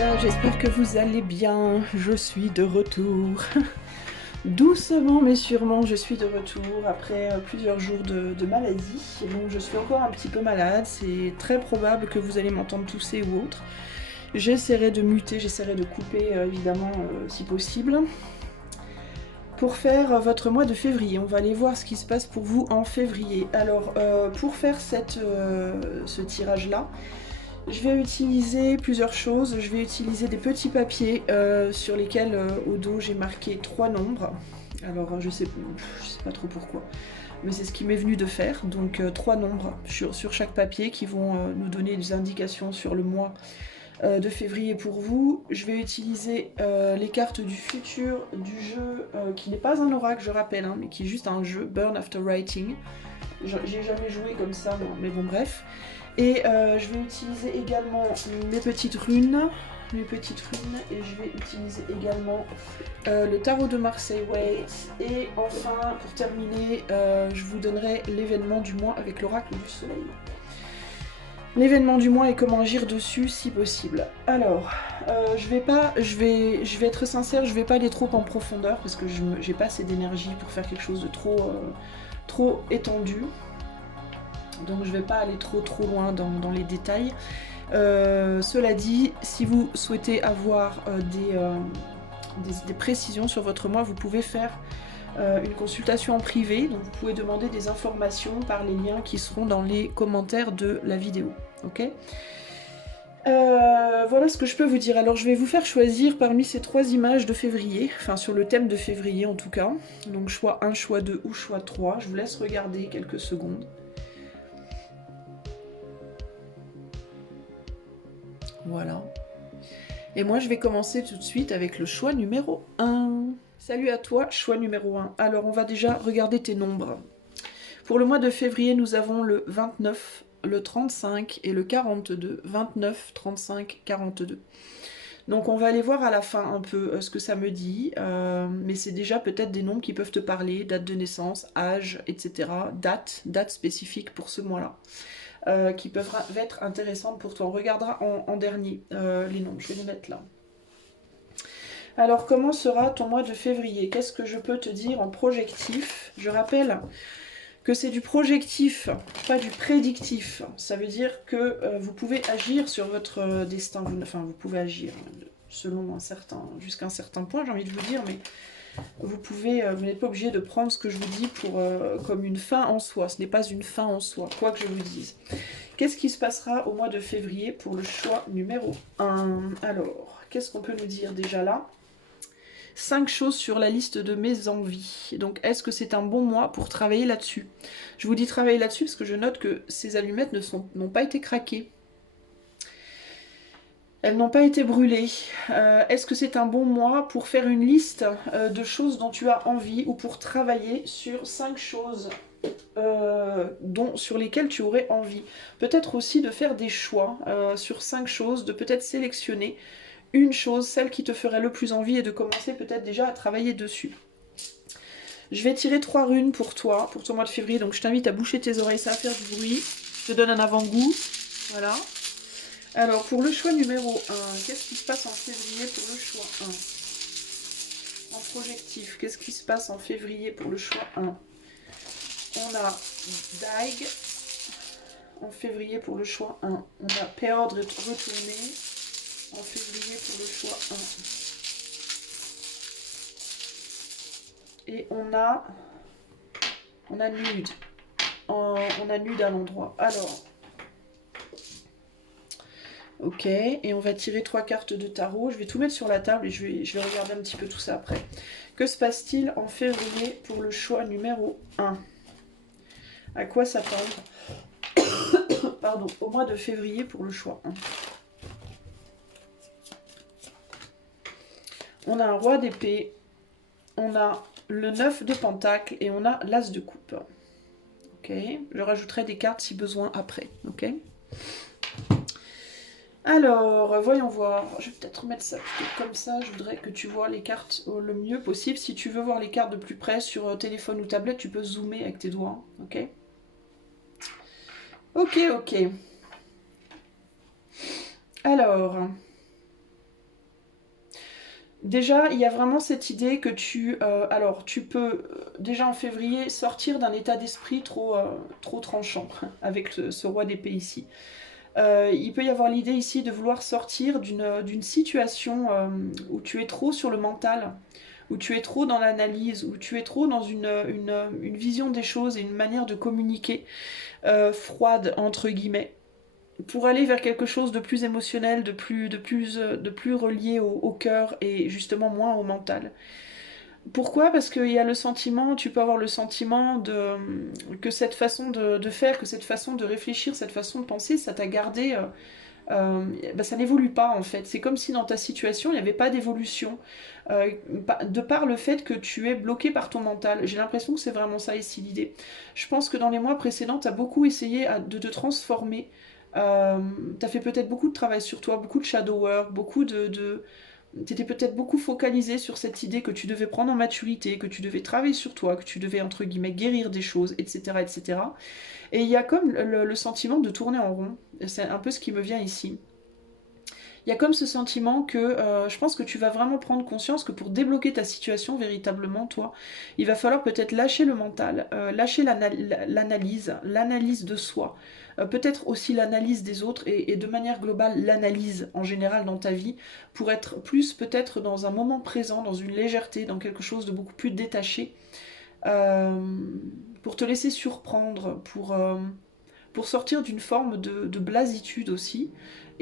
ça, j'espère que vous allez bien, je suis de retour. Doucement mais sûrement, je suis de retour après plusieurs jours de maladie. Donc je suis encore un petit peu malade, c'est très probable que vous allez m'entendre tousser ou autre. J'essaierai de muter, j'essaierai de couper évidemment si possible. Pour faire votre mois de février, on va aller voir ce qui se passe pour vous en février. Alors pour faire ce tirage-là, je vais utiliser plusieurs choses. Je vais utiliser des petits papiers sur lesquels au dos j'ai marqué 3 nombres. Alors je sais pas trop pourquoi, mais c'est ce qui m'est venu de faire. Donc 3 nombres sur chaque papier qui vont nous donner des indications sur le mois de février pour vous. Je vais utiliser les cartes du futur du jeu qui n'est pas un oracle, je rappelle, hein, mais qui est juste un jeu, Burn After Writing. J'ai jamais joué comme ça, mais bon bref. Et je vais utiliser également mes petites runes, et je vais utiliser également le tarot de Marseille Waite. Et enfin, pour terminer, je vous donnerai l'événement du mois avec l'oracle du soleil. L'événement du mois et comment agir dessus si possible. Alors, je vais être sincère, je vais pas aller trop en profondeur parce que j'ai pas assez d'énergie pour faire quelque chose de trop étendu. Donc je vais pas aller trop loin dans les détails. Cela dit, si vous souhaitez avoir des précisions sur votre mois, vous pouvez faire une consultation en privé, donc vous pouvez demander des informations par les liens qui seront dans les commentaires de la vidéo. Ok ? Voilà ce que je peux vous dire. Alors je vais vous faire choisir parmi ces 3 images de février, enfin sur le thème de février en tout cas. Donc choix 1, choix 2 ou choix 3. Je vous laisse regarder quelques secondes. Voilà. Et moi je vais commencer tout de suite avec le choix numéro 1. Salut à toi, choix numéro 1. Alors on va déjà regarder tes nombres. Pour le mois de février, nous avons le 29, le 35 et le 42. 29, 35, 42. Donc on va aller voir à la fin un peu ce que ça me dit. Mais c'est déjà peut-être des nombres qui peuvent te parler, date de naissance, âge, etc. Date spécifique pour ce mois-là. Qui peuvent être intéressantes pour toi. On regardera en dernier les nombres. Je vais les mettre là. Alors, comment sera ton mois de février? Qu'est-ce que je peux te dire en projectif? Je rappelle que c'est du projectif, pas du prédictif. Ça veut dire que vous pouvez agir sur votre destin. Enfin, vous pouvez agir selon jusqu'à un certain point, j'ai envie de vous dire, mais vous n'êtes pas obligé de prendre ce que je vous dis comme une fin en soi. Ce n'est pas une fin en soi, quoi que je vous dise. Qu'est-ce qui se passera au mois de février pour le choix numéro 1? Alors, qu'est-ce qu'on peut nous dire déjà là? 5 choses sur la liste de mes envies. Donc, est-ce que c'est un bon mois pour travailler là-dessus? Je vous dis travailler là-dessus parce que je note que ces allumettes n'ont pas été craquées. Elles n'ont pas été brûlées. Est-ce que c'est un bon mois pour faire une liste de choses dont tu as envie ou pour travailler sur 5 choses sur lesquelles tu aurais envie? Peut-être aussi de faire des choix sur 5 choses, de peut-être sélectionner une chose, celle qui te ferait le plus envie et de commencer peut-être déjà à travailler dessus. Je vais tirer 3 runes pour toi, pour ton mois de février, donc je t'invite à boucher tes oreilles, ça va faire du bruit. Je te donne un avant-goût, voilà. Alors, pour le choix numéro 1, qu'est-ce qui se passe en février pour le choix 1? En projectif, qu'est-ce qui se passe en février pour le choix 1? On a Daig en février pour le choix 1. On a Perdre et Retourner en février pour le choix 1. Et on a Nude. On a Nude à l'endroit. Alors, ok, et on va tirer 3 cartes de tarot. Je vais tout mettre sur la table et je vais regarder un petit peu tout ça après. Que se passe-t-il en février pour le choix numéro 1? À quoi s'attendre pardon, au mois de février pour le choix 1? On a un roi d'épée, on a le 9 de pentacle et on a l'as de coupe. Ok, je rajouterai des cartes si besoin après. Ok. Alors, voyons voir. Je vais peut-être remettre ça comme ça. Je voudrais que tu vois les cartes le mieux possible. Si tu veux voir les cartes de plus près sur téléphone ou tablette, tu peux zoomer avec tes doigts. Ok. Ok. Alors, Déjà, il y a vraiment cette idée que alors, tu peux, déjà en février, sortir d'un état d'esprit trop tranchant, avec ce roi d'épée ici. Il peut y avoir l'idée ici de vouloir sortir d'une situation où tu es trop sur le mental, où tu es trop dans l'analyse, où tu es trop dans une vision des choses et une manière de communiquer froide, entre guillemets, pour aller vers quelque chose de plus émotionnel, de plus relié au cœur et justement moins au mental. Pourquoi? Parce qu'il y a le sentiment, tu peux avoir le sentiment que cette façon de faire, que cette façon de réfléchir, cette façon de penser, ça t'a gardé, bah, ça n'évolue pas en fait. C'est comme si dans ta situation, il n'y avait pas d'évolution, de par le fait que tu es bloqué par ton mental. J'ai l'impression que c'est vraiment ça ici l'idée. Je pense que dans les mois précédents, tu as beaucoup essayé de te transformer. Tu as fait peut-être beaucoup de travail sur toi, beaucoup de shadow work, t'étais peut-être beaucoup focalisé sur cette idée que tu devais prendre en maturité, que tu devais travailler sur toi, que tu devais, entre guillemets, guérir des choses, etc. etc. Et il y a comme le sentiment de tourner en rond. C'est un peu ce qui me vient ici. Il y a comme ce sentiment que je pense que tu vas vraiment prendre conscience que pour débloquer ta situation véritablement, toi, il va falloir peut-être lâcher le mental, lâcher l'analyse de soi, peut-être aussi l'analyse des autres et de manière globale l'analyse en général dans ta vie pour être plus peut-être dans un moment présent, dans une légèreté, dans quelque chose de beaucoup plus détaché, euh, pour te laisser surprendre, pour sortir d'une forme de blasitude aussi,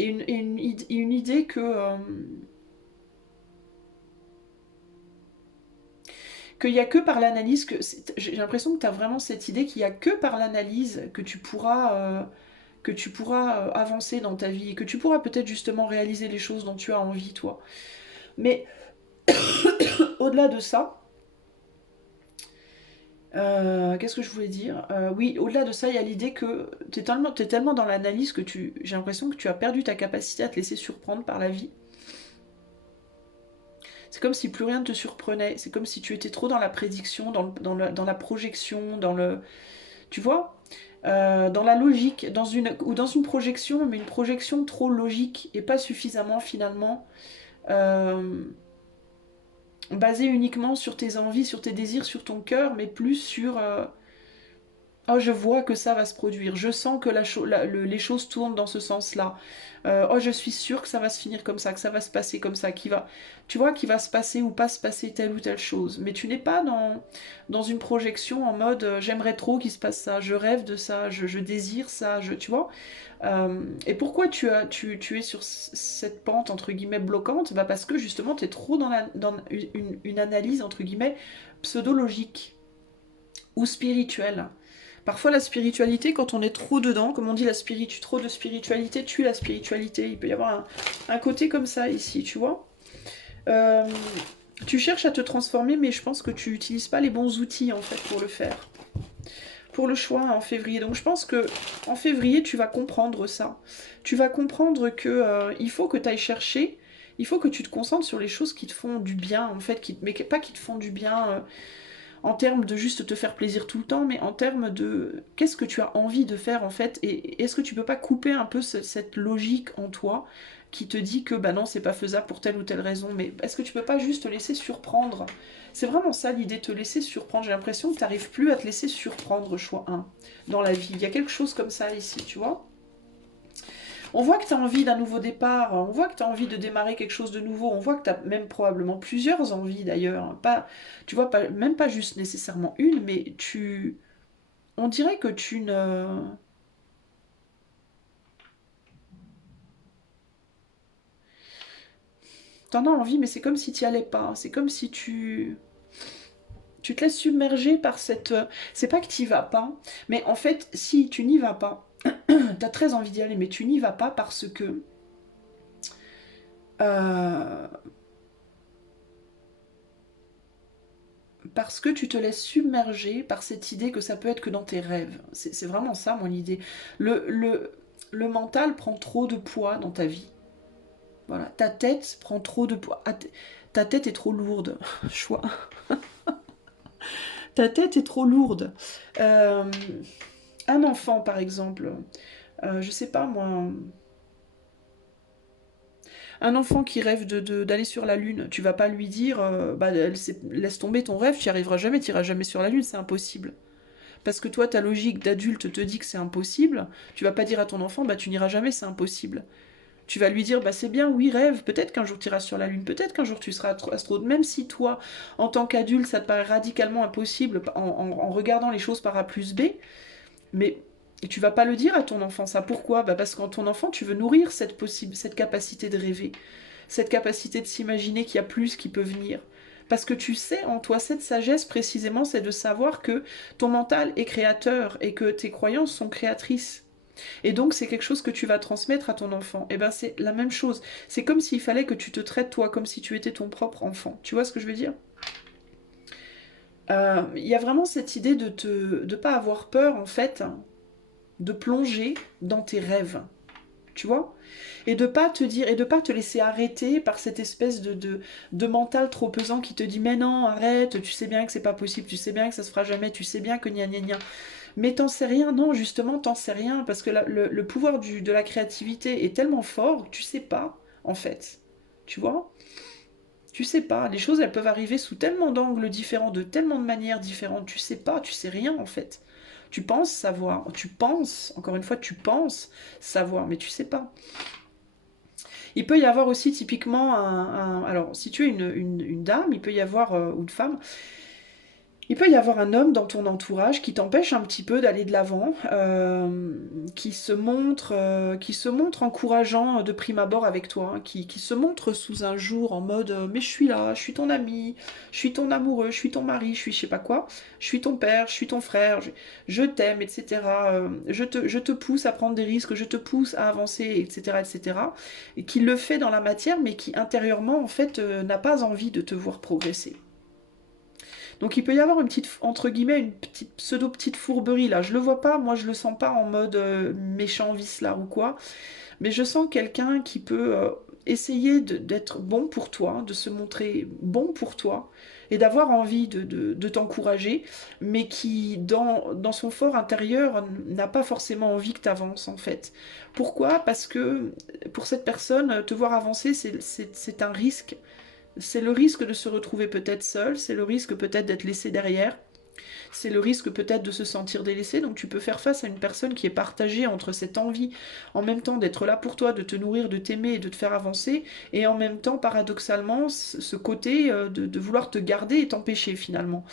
et une idée qu'il n'y a que par l'analyse, j'ai l'impression que tu as vraiment cette idée qu'il n'y a que par l'analyse que tu pourras avancer dans ta vie, et que tu pourras peut-être justement réaliser les choses dont tu as envie, toi. Mais au-delà de ça, qu'est-ce que je voulais dire? Oui, au-delà de ça, il y a l'idée que t'es tellement dans l'analyse que j'ai l'impression que tu as perdu ta capacité à te laisser surprendre par la vie. C'est comme si plus rien ne te surprenait. C'est comme si tu étais trop dans la prédiction, dans la projection, tu vois, dans la logique, ou dans une projection, mais une projection trop logique et pas suffisamment finalement euh, basée uniquement sur tes envies, sur tes désirs, sur ton cœur, mais plus sur oh, je vois que ça va se produire. Je sens que les choses tournent dans ce sens-là. Oh, je suis sûre que ça va se finir comme ça, que ça va se passer comme ça, tu vois, qu'il va se passer ou pas se passer telle ou telle chose. Mais tu n'es pas dans une projection en mode j'aimerais trop qu'il se passe ça, je rêve de ça, je désire ça, tu vois. Et pourquoi tu es sur cette pente entre guillemets bloquante? Bah parce que justement tu es trop dans une analyse entre guillemets pseudologique ou spirituelle. Parfois, la spiritualité, quand on est trop dedans, comme on dit, trop de spiritualité tue la spiritualité. Il peut y avoir un côté comme ça ici, tu vois. Euh, Tu cherches à te transformer, mais je pense que tu n'utilises pas les bons outils en fait pour le faire. Pour le choix en février. Donc je pense que en février, tu vas comprendre ça. Tu vas comprendre que il faut que tu ailles chercher. Il faut que tu te concentres sur les choses qui te font du bien, en fait, mais pas qui te font du bien en termes de juste te faire plaisir tout le temps, mais en termes de qu'est-ce que tu as envie de faire en fait, et est-ce que tu peux pas couper un peu cette logique en toi qui te dit que bah non c'est pas faisable pour telle ou telle raison, mais est-ce que tu peux pas juste te laisser surprendre? C'est vraiment ça l'idée, te laisser surprendre. J'ai l'impression que tu n'arrives plus à te laisser surprendre, choix un dans la vie. Il y a quelque chose comme ça ici, tu vois. On voit que tu as envie d'un nouveau départ, on voit que tu as envie de démarrer quelque chose de nouveau, on voit que tu as même probablement plusieurs envies d'ailleurs. Pas, tu vois, même pas juste nécessairement une, mais on dirait que tu ne... T'en as envie, mais c'est comme si tu n'y allais pas. C'est comme si tu te laisses submerger par cette... C'est pas que tu n'y vas pas, mais en fait, si tu n'y vas pas, tu as très envie d'y aller, mais tu n'y vas pas parce que... euh, parce que tu te laisses submerger par cette idée que ça peut être que dans tes rêves. C'est vraiment ça mon idée. Le mental prend trop de poids dans ta vie. Voilà, ta tête prend trop de poids. Ta tête est trop lourde. Choix. Ta tête est trop lourde. Euh, un enfant, par exemple, je sais pas moi, Un enfant qui rêve d'aller sur la Lune, tu vas pas lui dire bah, laisse tomber ton rêve, tu n'y arriveras jamais, tu iras jamais sur la Lune, c'est impossible. Parce que toi, ta logique d'adulte te dit que c'est impossible, tu vas pas dire à ton enfant bah tu n'iras jamais, c'est impossible. Tu vas lui dire bah c'est bien, oui, rêve, peut-être qu'un jour tu iras sur la Lune, peut-être qu'un jour tu seras astronaute, même si toi, en tant qu'adulte, ça te paraît radicalement impossible en regardant les choses par A plus B, mais tu vas pas le dire à ton enfant ça. Pourquoi bah parce qu'en ton enfant, tu veux nourrir cette capacité de rêver, cette capacité de s'imaginer qu'il y a plus qui peut venir. Parce que tu sais, en toi, cette sagesse, précisément, c'est de savoir que ton mental est créateur et que tes croyances sont créatrices. Et donc, c'est quelque chose que tu vas transmettre à ton enfant. Et ben, c'est la même chose. C'est comme s'il fallait que tu te traites, toi, comme si tu étais ton propre enfant. Tu vois ce que je veux dire? Y a vraiment cette idée de pas avoir peur, en fait, de plonger dans tes rêves. Tu vois? Et de pas te dire, et de pas te laisser arrêter par cette espèce de mental trop pesant qui te dit mais non, arrête, tu sais bien que c'est pas possible, tu sais bien que ça se fera jamais, tu sais bien que gna gna gna. Mais t'en sais rien, non, justement, t'en sais rien, parce que le pouvoir de la créativité est tellement fort que tu sais pas, en fait. Tu vois? Tu sais pas, les choses elles peuvent arriver sous tellement d'angles différents, de tellement de manières différentes, tu sais pas, tu sais rien en fait. Tu penses savoir, tu penses, encore une fois, tu penses savoir, mais tu sais pas. Il peut y avoir aussi typiquement alors si tu es une dame, il peut y avoir, ou une femme, il peut y avoir un homme dans ton entourage qui t'empêche un petit peu d'aller de l'avant, qui se montre encourageant de prime abord avec toi, hein, qui se montre sous un jour en mode mais je suis là, je suis ton ami, je suis ton amoureux, je suis ton mari, je suis je sais pas quoi, je suis ton père, je suis ton frère, je t'aime, etc. Je te pousse à prendre des risques, je te pousse à avancer, etc., etc. Et qui le fait dans la matière, mais qui intérieurement en fait n'a pas envie de te voir progresser. Donc il peut y avoir une petite, entre guillemets, une petite pseudo-petite fourberie là. Je le vois pas, moi je le sens pas en mode méchant vicelard ou quoi, mais je sens quelqu'un qui peut essayer d'être bon pour toi, de se montrer bon pour toi, et d'avoir envie de t'encourager, mais qui, dans son fort intérieur, n'a pas forcément envie que tu avances en fait. Pourquoi? Parce que pour cette personne, te voir avancer, c'est un risque. C'est le risque de se retrouver peut-être seul, c'est le risque peut-être d'être laissé derrière, c'est le risque peut-être de se sentir délaissé. Donc tu peux faire face à une personne qui est partagée entre cette envie en même temps d'être là pour toi, de te nourrir, de t'aimer et de te faire avancer, et en même temps paradoxalement ce côté de vouloir te garder et t'empêcher finalement.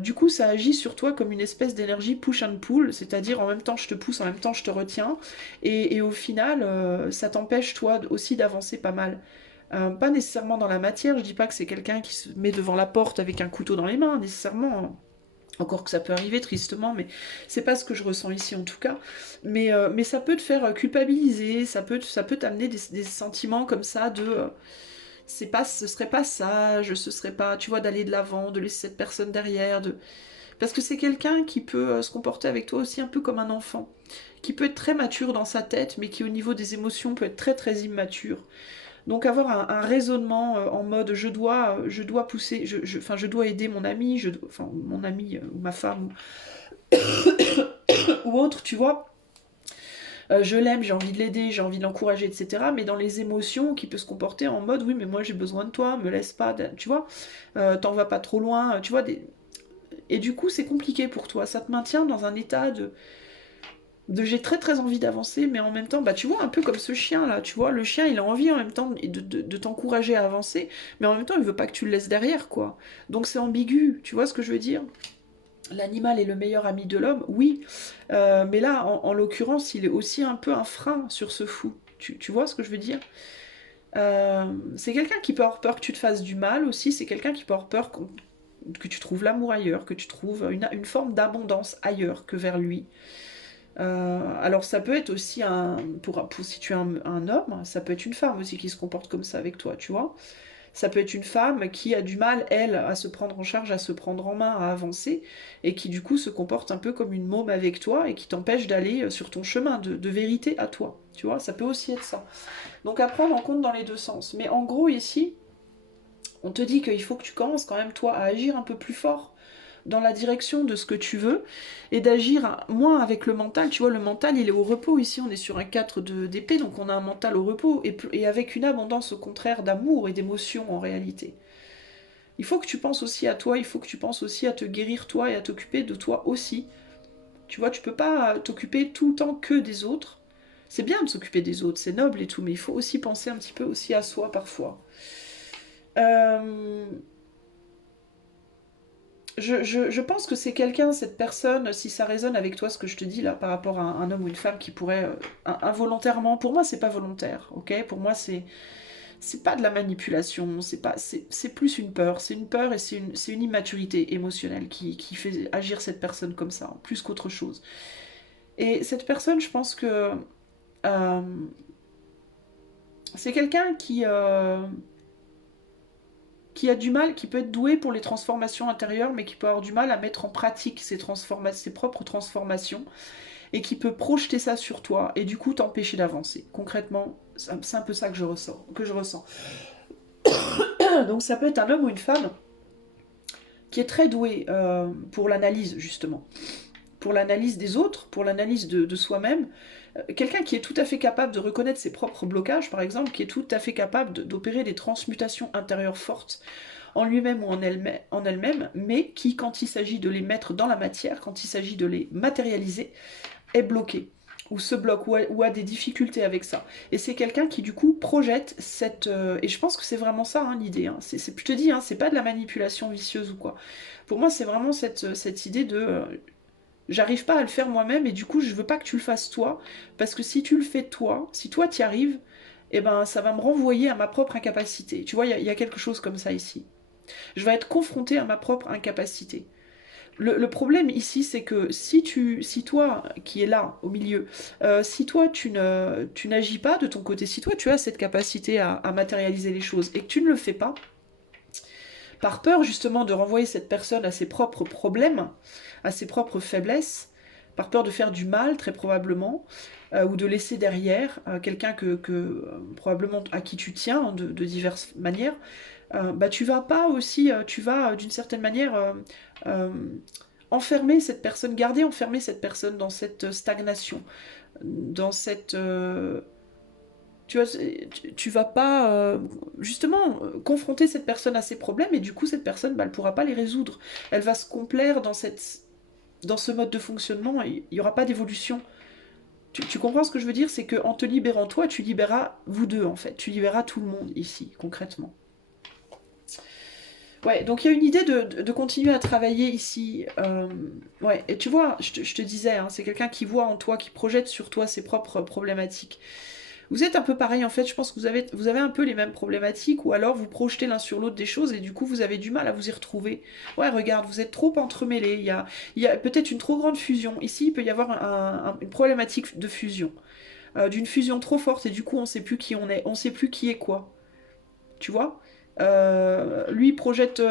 Du coup ça agit sur toi comme une espèce d'énergie push and pull, c'est-à-dire en même temps je te pousse, en même temps je te retiens, et au final ça t'empêche toi aussi d'avancer pas mal. Pas nécessairement dans la matière, je dis pas que c'est quelqu'un qui se met devant la porte avec un couteau dans les mains, nécessairement. Encore que ça peut arriver tristement, mais c'est pas ce que je ressens ici en tout cas. Mais ça peut te faire culpabiliser, ça peut t'amener des sentiments comme ça de c'est pas, ce serait pas sage, ce serait pas, tu vois, d'aller de l'avant, de laisser cette personne derrière, parce que c'est quelqu'un qui peut se comporter avec toi aussi un peu comme un enfant, qui peut être très mature dans sa tête, mais qui au niveau des émotions peut être très très immature. Donc avoir un raisonnement en mode je dois pousser, enfin, je dois aider mon ami, enfin mon ami ou ma femme ou autre, tu vois. Je l'aime, j'ai envie de l'aider, j'ai envie de l'encourager, etc. Mais dans les émotions, qui peut se comporter en mode oui, mais moi j'ai besoin de toi, me laisse pas, tu vois, t'en vas pas trop loin, tu vois. Et du coup, c'est compliqué pour toi. Ça te maintient dans un état de j'ai très très envie d'avancer, mais en même temps, bah tu vois, un peu comme ce chien là, tu vois, le chien il a envie en même temps de t'encourager à avancer, mais en même temps il veut pas que tu le laisses derrière, quoi. Donc c'est ambigu, tu vois ce que je veux dire? L'animal est le meilleur ami de l'homme, oui, mais là, en l'occurrence, il est aussi un peu un frein sur ce fou. Tu vois ce que je veux dire? C'est quelqu'un qui peut avoir peur que tu te fasses du mal aussi, c'est quelqu'un qui peut avoir peur que tu trouves l'amour ailleurs, que tu trouves une forme d'abondance ailleurs que vers lui. Alors ça peut être aussi si tu es un homme, ça peut être une femme aussi qui se comporte comme ça avec toi, tu vois. Ça peut être une femme qui a du mal, elle, à se prendre en charge, à se prendre en main, à avancer, et qui du coup se comporte un peu comme une môme avec toi et qui t'empêche d'aller sur ton chemin de vérité à toi. Tu vois, ça peut aussi être ça. Donc à prendre en compte dans les deux sens. Mais en gros ici, on te dit qu'il faut que tu commences quand même toi à agir un peu plus fort dans la direction de ce que tu veux et d'agir moins avec le mental. Tu vois, le mental, il est au repos. Ici, on est sur un 4 d'épée, donc on a un mental au repos et avec une abondance au contraire d'amour et d'émotion en réalité. Il faut que tu penses aussi à toi, il faut que tu penses aussi à te guérir toi et à t'occuper de toi aussi. Tu vois, tu peux pas t'occuper tout le temps que des autres. C'est bien de s'occuper des autres, c'est noble et tout, mais il faut aussi penser un petit peu aussi à soi parfois. Euh, je pense que c'est quelqu'un, cette personne, si ça résonne avec toi ce que je te dis là par rapport à un homme ou une femme qui pourrait involontairement, pour moi c'est pas volontaire, ok? Pour moi c'est pas de la manipulation, c'est plus une peur, c'est une peur et c'est une immaturité émotionnelle qui fait agir cette personne comme ça, plus qu'autre chose. Et cette personne, je pense que euh, c'est quelqu'un qui a du mal, qui peut être doué pour les transformations intérieures, mais qui peut avoir du mal à mettre en pratique ses propres transformations, et qui peut projeter ça sur toi, et du coup t'empêcher d'avancer. Concrètement, c'est un peu ça que je ressens. Donc ça peut être un homme ou une femme qui est très doué pour l'analyse, justement. Pour l'analyse des autres, pour l'analyse de soi-même. Quelqu'un qui est tout à fait capable de reconnaître ses propres blocages, par exemple, qui est tout à fait capable d'opérer des transmutations intérieures fortes en lui-même ou en elle-même, mais qui, quand il s'agit de les mettre dans la matière, quand il s'agit de les matérialiser, est bloqué ou se bloque ou a des difficultés avec ça. Et c'est quelqu'un qui du coup projette cette... et je pense que c'est vraiment ça hein, l'idée. Hein. Je te dis, hein, c'est pas de la manipulation vicieuse ou quoi. Pour moi c'est vraiment cette idée de... j'arrive pas à le faire moi-même et du coup je veux pas que tu le fasses toi, parce que si tu le fais toi, si toi t'y arrives, eh ben ça va me renvoyer à ma propre incapacité. Tu vois, il y a quelque chose comme ça ici. Je vais être confrontée à ma propre incapacité. Le problème ici, c'est que si toi qui es là au milieu, si toi tu n'agis pas de ton côté, si toi tu as cette capacité à matérialiser les choses et que tu ne le fais pas, par peur justement de renvoyer cette personne à ses propres problèmes, à ses propres faiblesses, par peur de faire du mal très probablement, ou de laisser derrière quelqu'un probablement à qui tu tiens hein, de diverses manières, bah tu vas pas aussi, tu vas d'une certaine manière euh, enfermer cette personne, garder enfermer cette personne dans cette stagnation, dans cette... tu vois, tu vas pas justement confronter cette personne à ses problèmes et du coup cette personne bah, elle pourra pas les résoudre. Elle va se complaire dans ce mode de fonctionnement et il n'y aura pas d'évolution. Tu comprends ce que je veux dire? C'est qu'en te libérant toi, tu libéras vous deux en fait. Tu libéras tout le monde ici, concrètement. Ouais, donc il y a une idée de continuer à travailler ici. Ouais, et tu vois, je te disais, hein, c'est quelqu'un qui voit en toi, qui projette sur toi ses propres problématiques. Vous êtes un peu pareil en fait, je pense que vous avez un peu les mêmes problématiques, ou alors vous projetez l'un sur l'autre des choses et du coup vous avez du mal à vous y retrouver. Ouais, regarde, vous êtes trop entremêlés, il y a peut-être une trop grande fusion. Ici, il peut y avoir une problématique de fusion, d'une fusion trop forte et du coup on sait plus qui on est, on sait plus qui est quoi. Tu vois lui projette,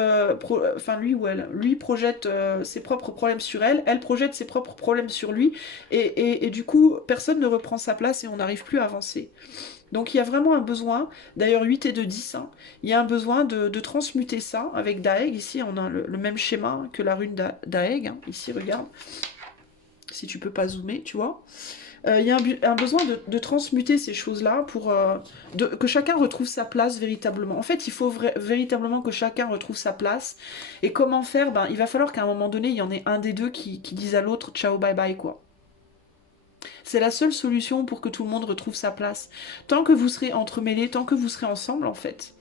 enfin lui ou elle, lui projette ses propres problèmes sur elle, elle projette ses propres problèmes sur lui, et du coup personne ne reprend sa place et on n'arrive plus à avancer. Donc il y a vraiment un besoin, d'ailleurs 8 et 2, 10, hein, il y a un besoin de transmuter ça avec Daeg, ici on a le même schéma que la rune Daeg, hein, ici regarde, si tu peux pas zoomer, tu vois. Il y a un besoin de transmuter ces choses-là pour que chacun retrouve sa place véritablement. En fait, il faut véritablement que chacun retrouve sa place. Et comment faire? Ben, il va falloir qu'à un moment donné, il y en ait un des deux qui dise à l'autre ciao, bye bye, quoi. C'est la seule solution pour que tout le monde retrouve sa place. Tant que vous serez entremêlés, tant que vous serez ensemble, en fait,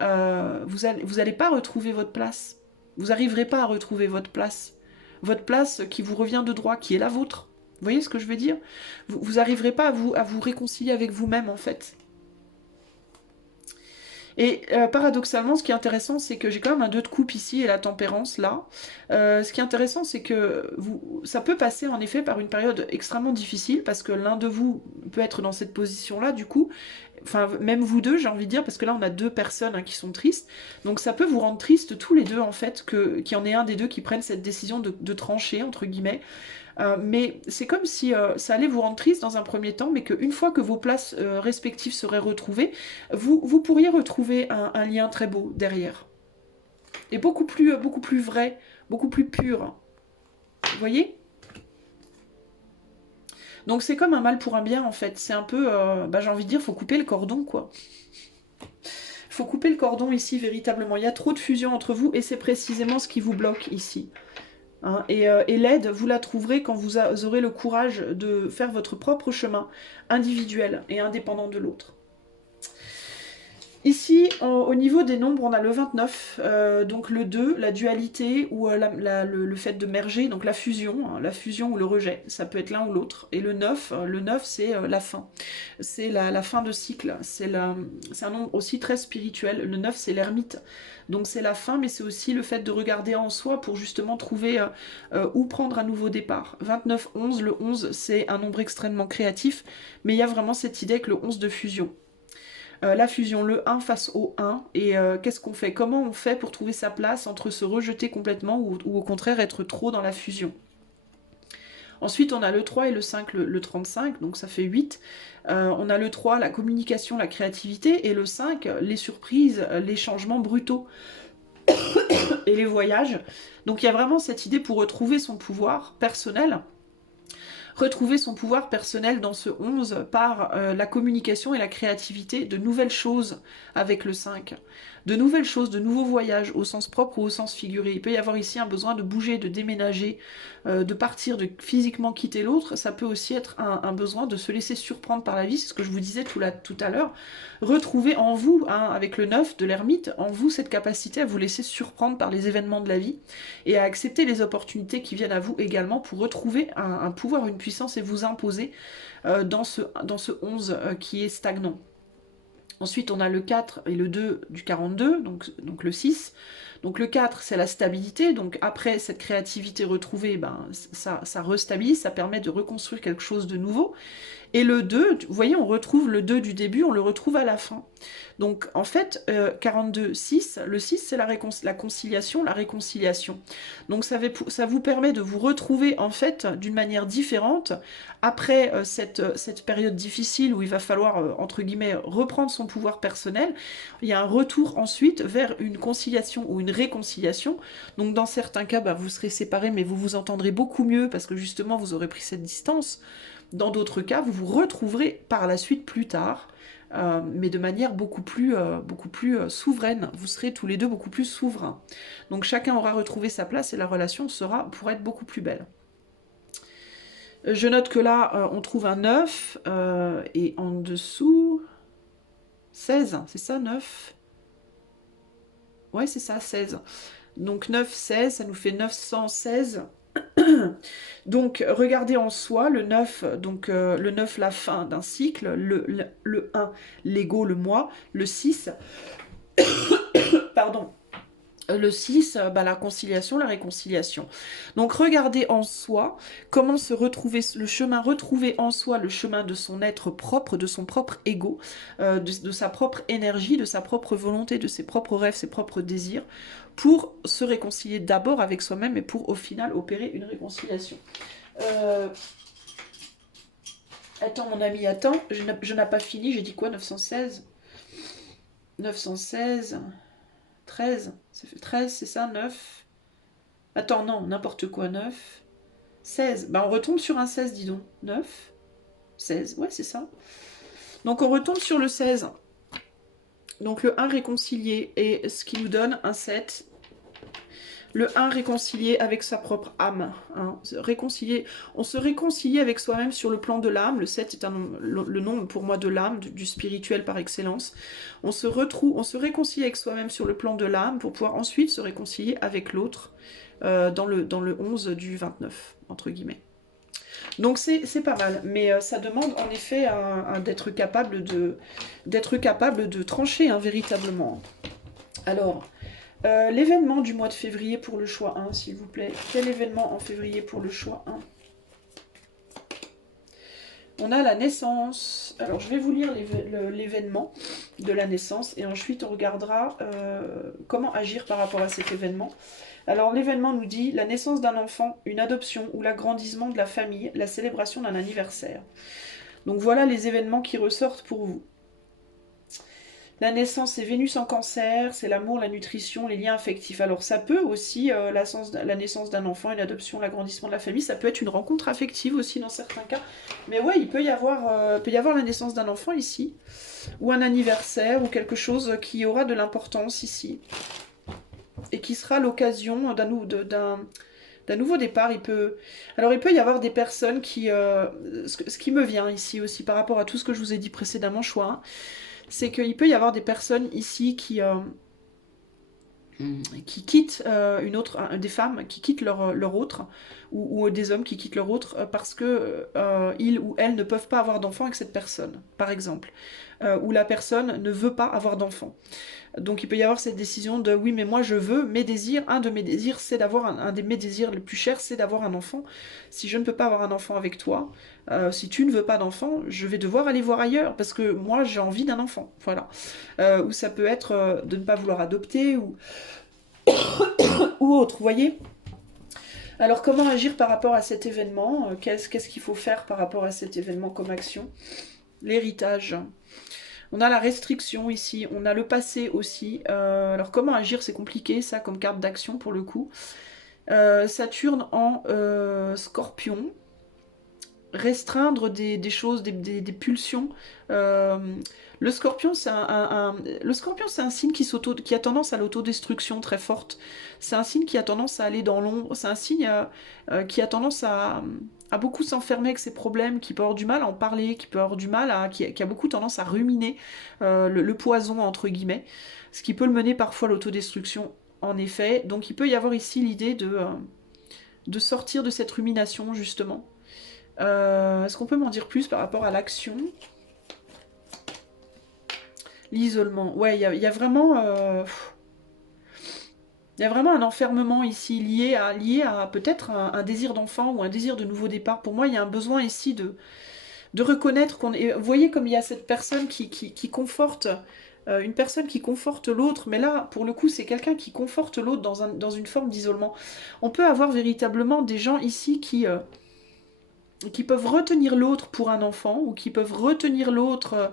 vous allez pas retrouver votre place. Vous n'arriverez pas à retrouver votre place. Votre place qui vous revient de droit, qui est la vôtre. Vous voyez ce que je veux dire? Vous n'arriverez pas à vous réconcilier avec vous-même, en fait. Et paradoxalement, ce qui est intéressant, c'est que j'ai quand même un 2 de coupe ici et la tempérance là. Ce qui est intéressant, c'est que ça peut passer en effet par une période extrêmement difficile parce que l'un de vous peut être dans cette position-là, du coup. Enfin, même vous deux, j'ai envie de dire, parce que là, on a deux personnes hein, qui sont tristes. Donc ça peut vous rendre triste tous les deux, en fait, qu'il y en ait un des deux qui prenne cette décision de trancher, entre guillemets. Mais c'est comme si ça allait vous rendre triste dans un premier temps, mais qu'une fois que vos places respectives seraient retrouvées, vous pourriez retrouver un lien très beau derrière. Et beaucoup plus vrai beaucoup plus pur. Vous voyez? Donc c'est comme un mal pour un bien en fait. C'est un peu, j'ai envie de dire, faut couper le cordon quoi. Faut couper le cordon ici véritablement. Il y a trop de fusion entre vous et c'est précisément ce qui vous bloque ici. Hein, et l'aide, vous la trouverez quand vous aurez le courage de faire votre propre chemin individuel et indépendant de l'autre. Ici, au niveau des nombres, on a le 29, donc le 2, la dualité ou le fait de merger, donc la fusion ou le rejet, ça peut être l'un ou l'autre. Et le 9 c'est la fin, c'est la fin de cycle, c'est un nombre aussi très spirituel. Le 9 c'est l'ermite, donc c'est la fin, mais c'est aussi le fait de regarder en soi pour justement trouver où prendre un nouveau départ. 29, 11, le 11 c'est un nombre extrêmement créatif, mais il y a vraiment cette idée avec le 11 de fusion. La fusion, le 1 face au 1, et qu'est-ce qu'on fait? Comment on fait pour trouver sa place entre se rejeter complètement ou au contraire être trop dans la fusion? Ensuite, on a le 3 et le 5, le 35, donc ça fait 8. On a le 3, la communication, la créativité, et le 5, les surprises, les changements brutaux et les voyages. Donc il y a vraiment cette idée pour retrouver son pouvoir personnel. Retrouver son pouvoir personnel dans ce 11 par la communication et la créativité, de nouvelles choses avec le 5. De nouvelles choses, de nouveaux voyages au sens propre ou au sens figuré. Il peut y avoir ici un besoin de bouger, de déménager, de partir, de physiquement quitter l'autre. Ça peut aussi être un besoin de se laisser surprendre par la vie, c'est ce que je vous disais tout à l'heure. Retrouver en vous, hein, avec le 9 de l'ermite, en vous cette capacité à vous laisser surprendre par les événements de la vie et à accepter les opportunités qui viennent à vous également pour retrouver un pouvoir, une puissance et vous imposer dans ce 11 qui est stagnant. Ensuite, on a le 4 et le 2 du 42, donc le 6. Donc le 4, c'est la stabilité. Donc après cette créativité retrouvée, ça restabilise, ça permet de reconstruire quelque chose de nouveau. Et le 2, vous voyez, on retrouve le 2 du début, on le retrouve à la fin. Donc en fait, 42, 6, le 6 c'est la conciliation, la réconciliation. Donc ça vous permet de vous retrouver en fait d'une manière différente après cette période difficile où il va falloir, entre guillemets, reprendre son pouvoir personnel. Il y a un retour ensuite vers une conciliation ou une réconciliation. Donc dans certains cas, vous serez séparés mais vous vous entendrez beaucoup mieux parce que justement vous aurez pris cette distance. Dans d'autres cas, vous vous retrouverez par la suite plus tard, mais de manière beaucoup plus souveraine. Vous serez tous les deux beaucoup plus souverains. Donc chacun aura retrouvé sa place et la relation pourra être beaucoup plus belle. Je note que là, on trouve un 9, et en dessous, 16, c'est ça, 9? Ouais, c'est ça, 16. Donc 9, 16, ça nous fait 916. Donc, regardez en soi, le 9, donc le 9, la fin d'un cycle, le 1, l'ego, le moi, le 6, pardon, le 6, la conciliation, la réconciliation. Donc, regardez en soi comment se retrouver, le chemin retrouver en soi, le chemin de son être propre, de son propre ego, de sa propre énergie, de sa propre volonté, de ses propres rêves, ses propres désirs, pour se réconcilier d'abord avec soi-même et pour au final opérer une réconciliation. Attends mon ami, attends, je n'ai pas fini, j'ai dit quoi, 916 916, 13, ça fait 13, c'est ça, 9. Attends, non, n'importe quoi, 9, 16, on retombe sur un 16, dis donc, 9, 16, ouais c'est ça. Donc on retombe sur le 16, donc le 1 réconcilié, et ce qui nous donne un 7, le 1 réconcilié avec sa propre âme. Hein. On se réconcilie avec soi-même sur le plan de l'âme. Le 7 est le nom pour moi de l'âme, du spirituel par excellence. On se réconcilie avec soi-même sur le plan de l'âme pour pouvoir ensuite se réconcilier avec l'autre dans le 11 du 29, entre guillemets. Donc c'est pas mal, mais ça demande en effet d'être capable de trancher véritablement. Alors, l'événement du mois de février pour le choix 1, s'il vous plaît. Quel événement en février pour le choix 1? On a la naissance. Alors, je vais vous lire l'événement de la naissance et ensuite on regardera comment agir par rapport à cet événement. Alors, l'événement nous dit la naissance d'un enfant, une adoption ou l'agrandissement de la famille, la célébration d'un anniversaire. Donc, voilà les événements qui ressortent pour vous. La naissance, c'est Vénus en cancer, c'est l'amour, la nutrition, les liens affectifs. Alors ça peut aussi, la naissance d'un enfant, une adoption, l'agrandissement de la famille, ça peut être une rencontre affective aussi dans certains cas. Mais ouais, peut y avoir la naissance d'un enfant ici, ou un anniversaire, ou quelque chose qui aura de l'importance ici, et qui sera l'occasion d'un nouveau départ. Alors il peut y avoir des personnes qui... ce qui me vient ici aussi par rapport à tout ce que je vous ai dit précédemment, choix, hein, c'est qu'il peut y avoir des personnes ici qui quittent des femmes qui quittent leur autre, ou des hommes qui quittent leur autre parce que ils ou elles ne peuvent pas avoir d'enfant avec cette personne, par exemple, ou la personne ne veut pas avoir d'enfant. Donc il peut y avoir cette décision de oui mais moi je veux, mes désirs, un de mes désirs c'est d'avoir un de mes désirs les plus chers c'est d'avoir un enfant. Si je ne peux pas avoir un enfant avec toi, si tu ne veux pas d'enfant, je vais devoir aller voir ailleurs parce que moi j'ai envie d'un enfant. Voilà. Ou ça peut être de ne pas vouloir adopter ou autre, vous voyez. Alors comment agir par rapport à cet événement? Qu'est-ce qu'il faut faire par rapport à cet événement comme action? L'héritage. On a la restriction ici, on a le passé aussi. Alors comment agir, c'est compliqué ça comme carte d'action pour le coup. Saturne en scorpion. Restreindre des choses, des pulsions. Euh, le scorpion, c'est un signe qui a tendance à l'autodestruction très forte. C'est un signe qui a tendance à aller dans l'ombre. C'est un signe qui a tendance à beaucoup s'enfermer avec ses problèmes, qui peut avoir du mal à en parler, qui peut avoir du mal qui a beaucoup tendance à ruminer le poison, entre guillemets. Ce qui peut le mener parfois à l'autodestruction, en effet. Donc il peut y avoir ici l'idée de sortir de cette rumination, justement. Est-ce qu'on peut m'en dire plus par rapport à l'action? L'isolement. Ouais, il y a vraiment... il y a vraiment un enfermement ici lié à peut-être un désir d'enfant ou un désir de nouveau départ. Pour moi, il y a un besoin ici de reconnaître qu'on est... Vous voyez comme il y a cette personne qui conforte... une personne qui conforte l'autre, mais là, pour le coup, c'est quelqu'un qui conforte l'autre dans une forme d'isolement. On peut avoir véritablement des gens ici qui peuvent retenir l'autre pour un enfant, ou qui peuvent retenir l'autre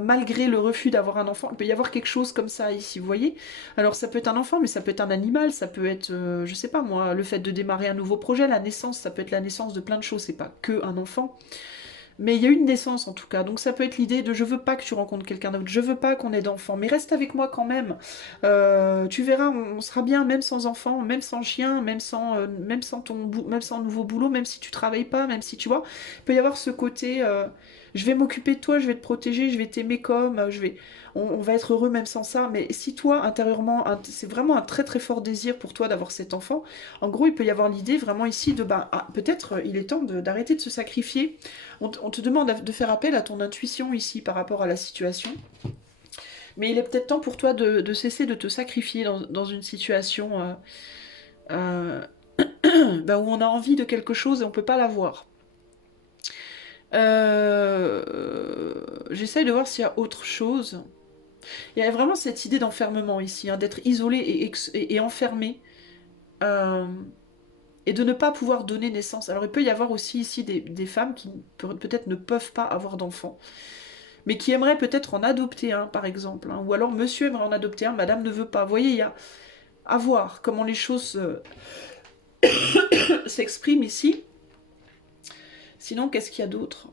malgré le refus d'avoir un enfant. Il peut y avoir quelque chose comme ça ici, vous voyez. Alors ça peut être un enfant, mais ça peut être un animal, ça peut être, je sais pas moi, le fait de démarrer un nouveau projet, la naissance, ça peut être la naissance de plein de choses, c'est pas que un enfant. Mais il y a une naissance en tout cas, donc ça peut être l'idée de je veux pas que tu rencontres quelqu'un d'autre, je veux pas qu'on ait d'enfant, mais reste avec moi quand même. Tu verras, on sera bien même sans enfant, même sans chien, même sans même sans nouveau boulot, même si tu travailles pas, même si tu vois. Il peut y avoir ce côté, je vais m'occuper de toi, je vais te protéger, je vais t'aimer comme, on va être heureux même sans ça. Mais si toi intérieurement, c'est vraiment un très très fort désir pour toi d'avoir cet enfant, en gros il peut y avoir l'idée vraiment ici de peut-être il est temps d'arrêter de se sacrifier. On te demande de faire appel à ton intuition ici par rapport à la situation. Mais il est peut-être temps pour toi de cesser de te sacrifier dans une situation où on a envie de quelque chose et on peut pas l'avoir. J'essaye de voir s'il y a autre chose. Il y a vraiment cette idée d'enfermement ici, hein, d'être isolé et enfermé. Euh, et de ne pas pouvoir donner naissance. Alors il peut y avoir aussi ici des femmes qui peut-être ne peuvent pas avoir d'enfants, mais qui aimeraient peut-être en adopter un, par exemple. Hein. Ou alors monsieur aimerait en adopter un, madame ne veut pas. Vous voyez, il y a à voir comment les choses s'expriment ici. Sinon, qu'est-ce qu'il y a d'autre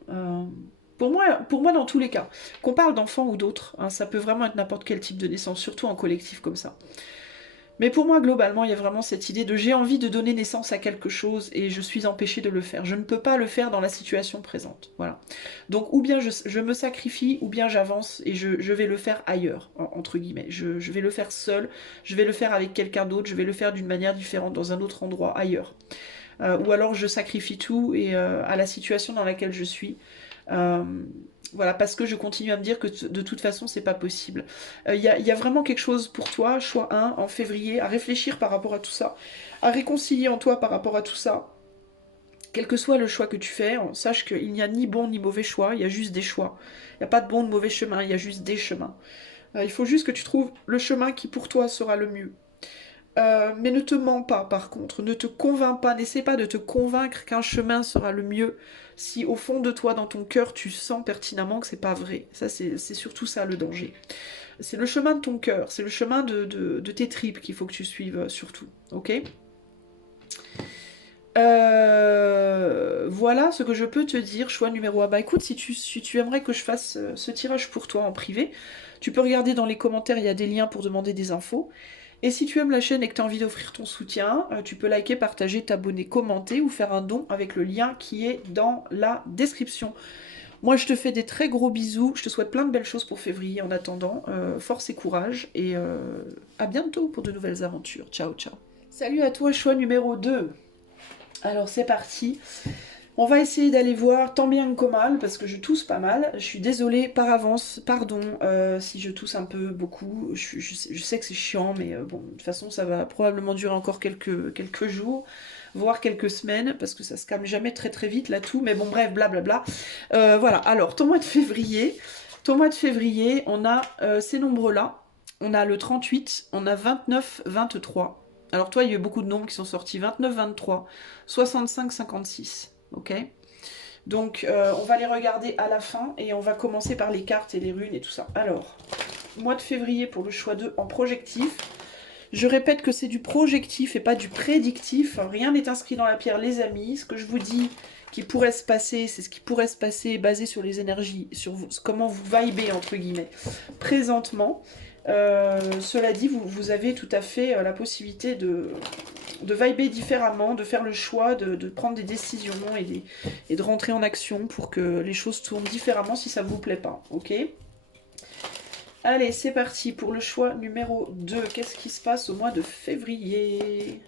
pour moi, dans tous les cas, qu'on parle d'enfants ou d'autres, hein, ça peut vraiment être n'importe quel type de naissance, surtout en collectif comme ça. Mais pour moi, globalement, il y a vraiment cette idée de j'ai envie de donner naissance à quelque chose et je suis empêchée de le faire. Je ne peux pas le faire dans la situation présente. Voilà. Donc, ou bien je me sacrifie, ou bien j'avance et je vais le faire ailleurs, entre guillemets. Je vais le faire seul, je vais le faire avec quelqu'un d'autre, je vais le faire d'une manière différente, dans un autre endroit, ailleurs. Ou alors je sacrifie tout et à la situation dans laquelle je suis. Euh, voilà, parce que je continue à me dire que de toute façon, c'est pas possible. Il y a vraiment quelque chose pour toi, choix 1, en février, à réfléchir par rapport à tout ça, à réconcilier en toi par rapport à tout ça. Quel que soit le choix que tu fais, sache qu'il n'y a ni bon ni mauvais choix, il y a juste des choix. Il n'y a pas de bon ou de mauvais chemin, il y a juste des chemins. Il faut juste que tu trouves le chemin qui pour toi sera le mieux. Mais ne te mens pas par contre, ne te convainc pas, n'essaie pas de te convaincre qu'un chemin sera le mieux si au fond de toi, dans ton cœur, tu sens pertinemment que c'est pas vrai. Ça, c'est surtout ça le danger. C'est le chemin de ton cœur, c'est le chemin de tes tripes qu'il faut que tu suives surtout, ok? Voilà ce que je peux te dire, choix numéro 1. Bah écoute, si tu aimerais que je fasse ce tirage pour toi en privé, tu peux regarder dans les commentaires, il y a des liens pour demander des infos. Et si tu aimes la chaîne et que tu as envie d'offrir ton soutien, tu peux liker, partager, t'abonner, commenter ou faire un don avec le lien qui est dans la description. Moi, je te fais des très gros bisous. Je te souhaite plein de belles choses pour février en attendant. Force et courage. Et à bientôt pour de nouvelles aventures. Ciao, ciao. Salut à toi, choix numéro 2. Alors, c'est parti. On va essayer d'aller voir tant bien que mal, parce que je tousse pas mal. Je suis désolée par avance, pardon si je tousse un peu beaucoup. Je sais que c'est chiant, mais bon, de toute façon, ça va probablement durer encore quelques jours, voire quelques semaines, parce que ça se calme jamais très très vite là tout. Mais bon, bref, blablabla. Voilà, alors, ton mois de février. Ton mois de février, on a ces nombres-là. On a le 38, on a 29, 23. Alors toi, il y a eu beaucoup de nombres qui sont sortis. 29, 23, 65, 56. Ok. Donc on va les regarder à la fin et on va commencer par les cartes et les runes et tout ça. Alors, mois de février pour le choix 2 en projectif. Je répète que c'est du projectif et pas du prédictif. Rien n'est inscrit dans la pierre, les amis. Ce que je vous dis qui pourrait se passer, c'est ce qui pourrait se passer basé sur les énergies, sur comment vous vibez, entre guillemets, présentement. Cela dit, vous avez tout à fait la possibilité de vibrer différemment, de faire le choix, de prendre des décisions et de rentrer en action pour que les choses tournent différemment si ça ne vous plaît pas, ok? Allez, c'est parti pour le choix numéro 2. Qu'est-ce qui se passe au mois de février?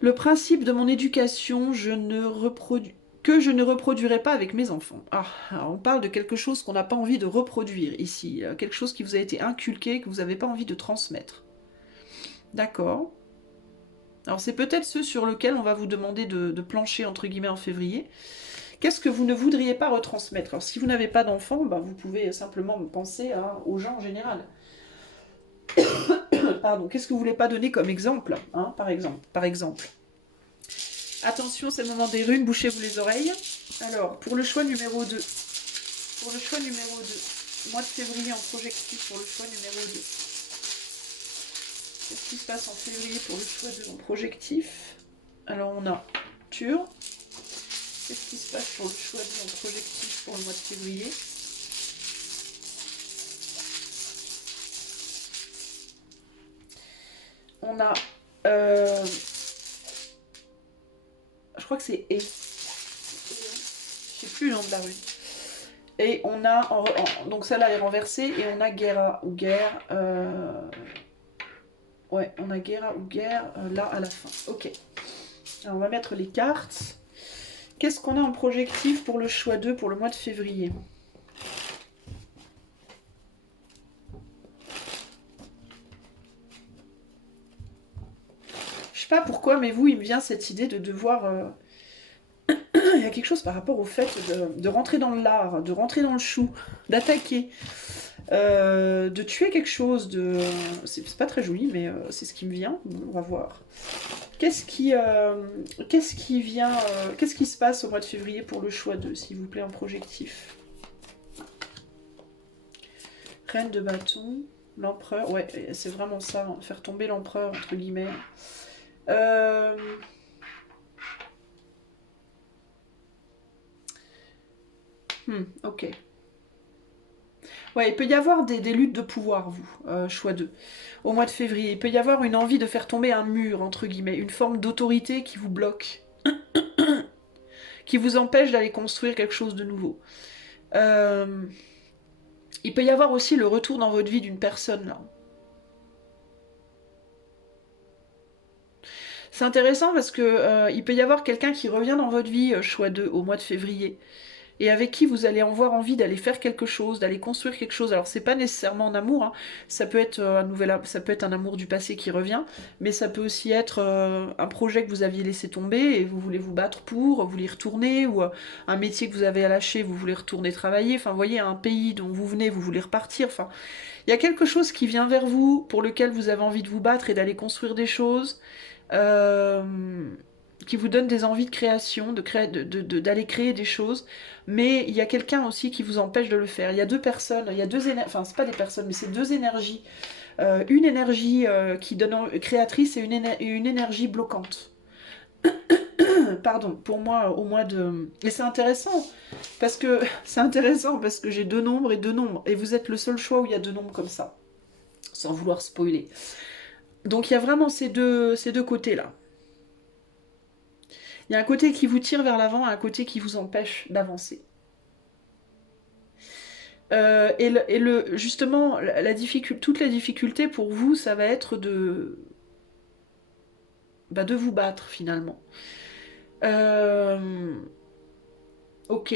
Le principe de mon éducation, que je ne reproduirai pas avec mes enfants. Ah, alors on parle de quelque chose qu'on n'a pas envie de reproduire ici. Quelque chose qui vous a été inculqué, que vous n'avez pas envie de transmettre. D'accord. Alors c'est peut-être ce sur lequel on va vous demander de plancher, entre guillemets, en février. Qu'est-ce que vous ne voudriez pas retransmettre? Alors si vous n'avez pas d'enfants, bah, vous pouvez simplement penser aux gens en général. Pardon, qu'est-ce que vous ne voulez pas donner comme exemple, hein, par exemple. Attention, c'est le moment des runes, bouchez-vous les oreilles. Alors, pour le choix numéro 2. Pour le choix numéro 2. Mois de février en projectif pour le choix numéro 2. Qu'est-ce qui se passe en février pour le choix 2 en projectif? Alors, on a Tur. Qu'est-ce qui se passe pour le choix 2 en projectif pour le mois de février? On a... je crois que c'est E. Je sais plus le nom de la rue. Et on a... donc celle-là est renversée. Et on a Guerra ou Guerre. Ouais, on a Guerra ou Guerre là à la fin. Ok. Alors on va mettre les cartes. Qu'est-ce qu'on a en projectif pour le choix 2 pour le mois de février? Je sais pas pourquoi, mais vous, il me vient cette idée de devoir... Il y a quelque chose par rapport au fait de rentrer dans l'art, de rentrer dans le chou, d'attaquer, de tuer quelque chose, c'est pas très joli, mais c'est ce qui me vient. Bon, on va voir. Qu'est-ce qui vient... qu'est-ce qui se passe au mois de février pour le choix 2, s'il vous plaît, en projectif? Reine de bâton, l'empereur, ouais, c'est vraiment ça, hein, faire tomber l'empereur, entre guillemets. Ok. Ouais, il peut y avoir des luttes de pouvoir, vous, choix 2. Au mois de février, il peut y avoir une envie de faire tomber un mur, entre guillemets, une forme d'autorité qui vous bloque, qui vous empêche d'aller construire quelque chose de nouveau. Il peut y avoir aussi le retour dans votre vie d'une personne, là. C'est intéressant parce que il peut y avoir quelqu'un qui revient dans votre vie, choix 2, au mois de février. et avec qui vous allez avoir envie d'aller faire quelque chose, d'aller construire quelque chose. Alors c'est pas nécessairement en amour, hein. Ça peut être ça peut être un amour du passé qui revient, mais ça peut aussi être un projet que vous aviez laissé tomber et vous voulez vous battre pour, vous voulez y retourner, ou un métier que vous avez à lâcher, vous voulez retourner travailler. Enfin, vous voyez, un pays dont vous venez, vous voulez repartir. Enfin, il y a quelque chose qui vient vers vous, pour lequel vous avez envie de vous battre et d'aller construire des choses, euh, qui vous donne des envies de création, d'aller créer des choses, mais il y a quelqu'un aussi qui vous empêche de le faire. Il y a deux personnes, il y a deux énergies, enfin c'est pas des personnes, mais c'est deux énergies. Une énergie qui donne créatrice et une énergie bloquante. Pardon, pour moi au mois de... Et c'est intéressant, parce que j'ai deux nombres et deux nombres, et vous êtes le seul choix où il y a deux nombres comme ça, sans vouloir spoiler. Donc il y a vraiment ces deux côtés-là. Il y a un côté qui vous tire vers l'avant et un côté qui vous empêche d'avancer. Justement, toute la difficulté pour vous, ça va être de vous battre finalement. Ok.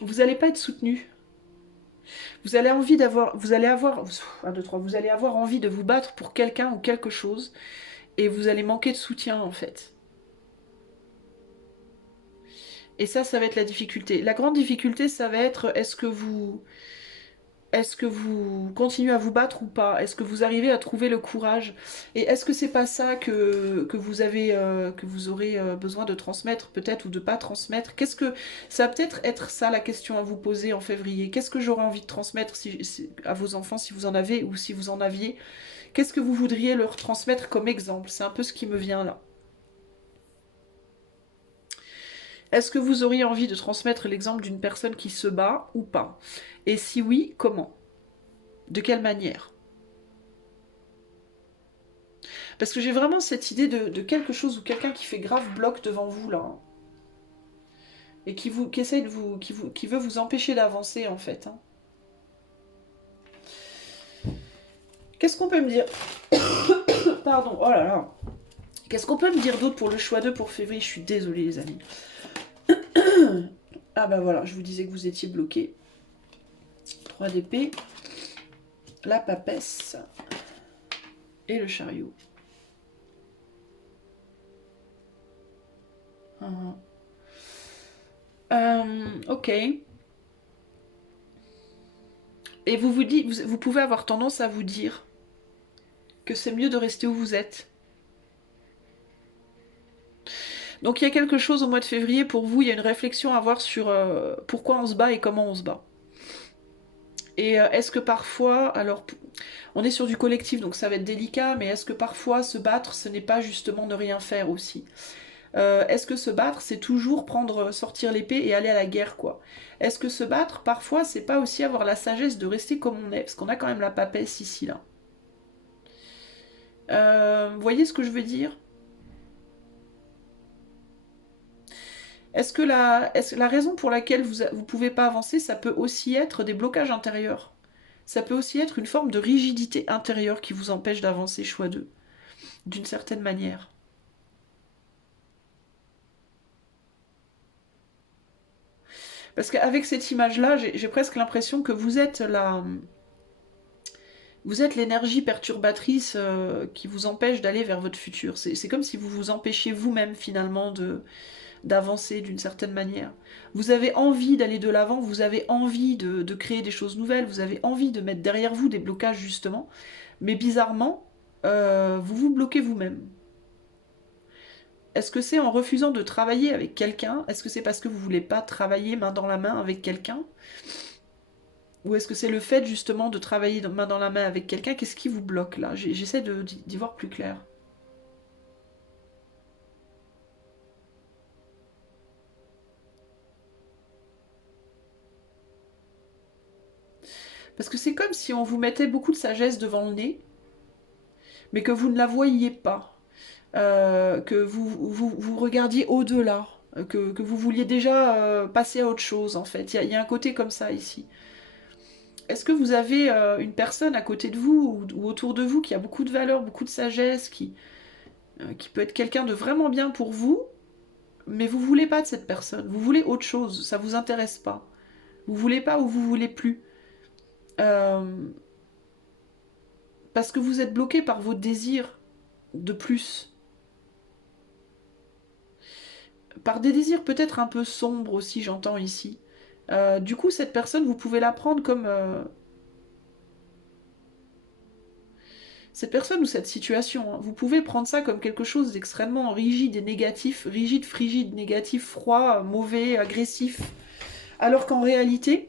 Vous n'allez pas être soutenu. Vous allez avoir, 1, 2, 3, vous allez avoir envie de vous battre pour quelqu'un ou quelque chose, et vous allez manquer de soutien en fait. Et ça va être la difficulté. La grande difficulté, ça va être est-ce que vous continuez à vous battre ou pas? Est-ce que vous arrivez à trouver le courage? Et est-ce que c'est pas ça que vous avez, que vous aurez besoin de transmettre peut-être ou de pas transmettre? Ça va peut-être être ça la question à vous poser en février. Qu'est-ce que j'aurais envie de transmettre à vos enfants si vous en avez ou si vous en aviez? Qu'est-ce que vous voudriez leur transmettre comme exemple? C'est un peu ce qui me vient là. Est-ce que vous auriez envie de transmettre l'exemple d'une personne qui se bat ou pas? Et si oui, comment? De quelle manière? Parce que j'ai vraiment cette idée de quelque chose ou quelqu'un qui fait grave bloc devant vous là. Hein, et qui essaye de qui veut vous empêcher d'avancer en fait. Hein. Qu'est-ce qu'on peut me dire? Pardon, oh là là. Qu'est-ce qu'on peut me dire d'autre pour le choix 2 pour février? Je suis désolée les amis. Ah bah voilà, je vous disais que vous étiez bloqué. 3 d'épée, la papesse et le chariot. Ok. Et vous pouvez avoir tendance à vous dire que c'est mieux de rester où vous êtes. Donc il y a quelque chose au mois de février pour vous, il y a une réflexion à avoir sur pourquoi on se bat et comment on se bat. Et est-ce que parfois, alors on est sur du collectif donc ça va être délicat, mais est-ce que parfois se battre ce n'est pas justement ne rien faire aussi? Est-ce que se battre c'est toujours sortir l'épée et aller à la guerre quoi? Est-ce que se battre parfois c'est pas aussi avoir la sagesse de rester comme on est? Parce qu'on a quand même la papesse ici là. Vous voyez ce que je veux dire? Est-ce que la raison pour laquelle vous ne pouvez pas avancer, ça peut aussi être des blocages intérieurs? Ça peut aussi être une forme de rigidité intérieure qui vous empêche d'avancer, choix 2, d'une certaine manière. Parce qu'avec cette image-là, j'ai presque l'impression que vous êtes l'énergie perturbatrice qui vous empêche d'aller vers votre futur. C'est comme si vous vous empêchiez vous-même finalement d'avancer d'une certaine manière. Vous avez envie d'aller de l'avant, vous avez envie de créer des choses nouvelles, vous avez envie de mettre derrière vous des blocages justement, mais bizarrement, vous vous bloquez vous-même. Est-ce que c'est en refusant de travailler avec quelqu'un? Est-ce que c'est parce que vous voulez pas travailler main dans la main avec quelqu'un? Ou est-ce que c'est le fait justement de travailler main dans la main avec quelqu'un? Qu'est-ce qui vous bloque là? J'essaie d'y voir plus clair. Parce que c'est comme si on vous mettait beaucoup de sagesse devant le nez, mais que vous ne la voyiez pas. Que vous regardiez au-delà, que vous vouliez déjà passer à autre chose en fait. Il y a un côté comme ça ici. Est-ce que vous avez une personne à côté de vous ou autour de vous qui a beaucoup de valeur, beaucoup de sagesse, qui peut être quelqu'un de vraiment bien pour vous, mais vous voulez pas de cette personne, vous voulez autre chose, ça vous intéresse pas. Vous voulez pas ou vous voulez plus. Euh, parce que vous êtes bloqué par vos désirs de plus. Par des désirs peut-être un peu sombres aussi, j'entends ici. Du coup, cette personne, vous pouvez la prendre comme... cette personne ou cette situation, hein, vous pouvez prendre ça comme quelque chose d'extrêmement rigide et négatif, rigide, frigide, négatif, froid, mauvais, agressif. Alors qu'en réalité,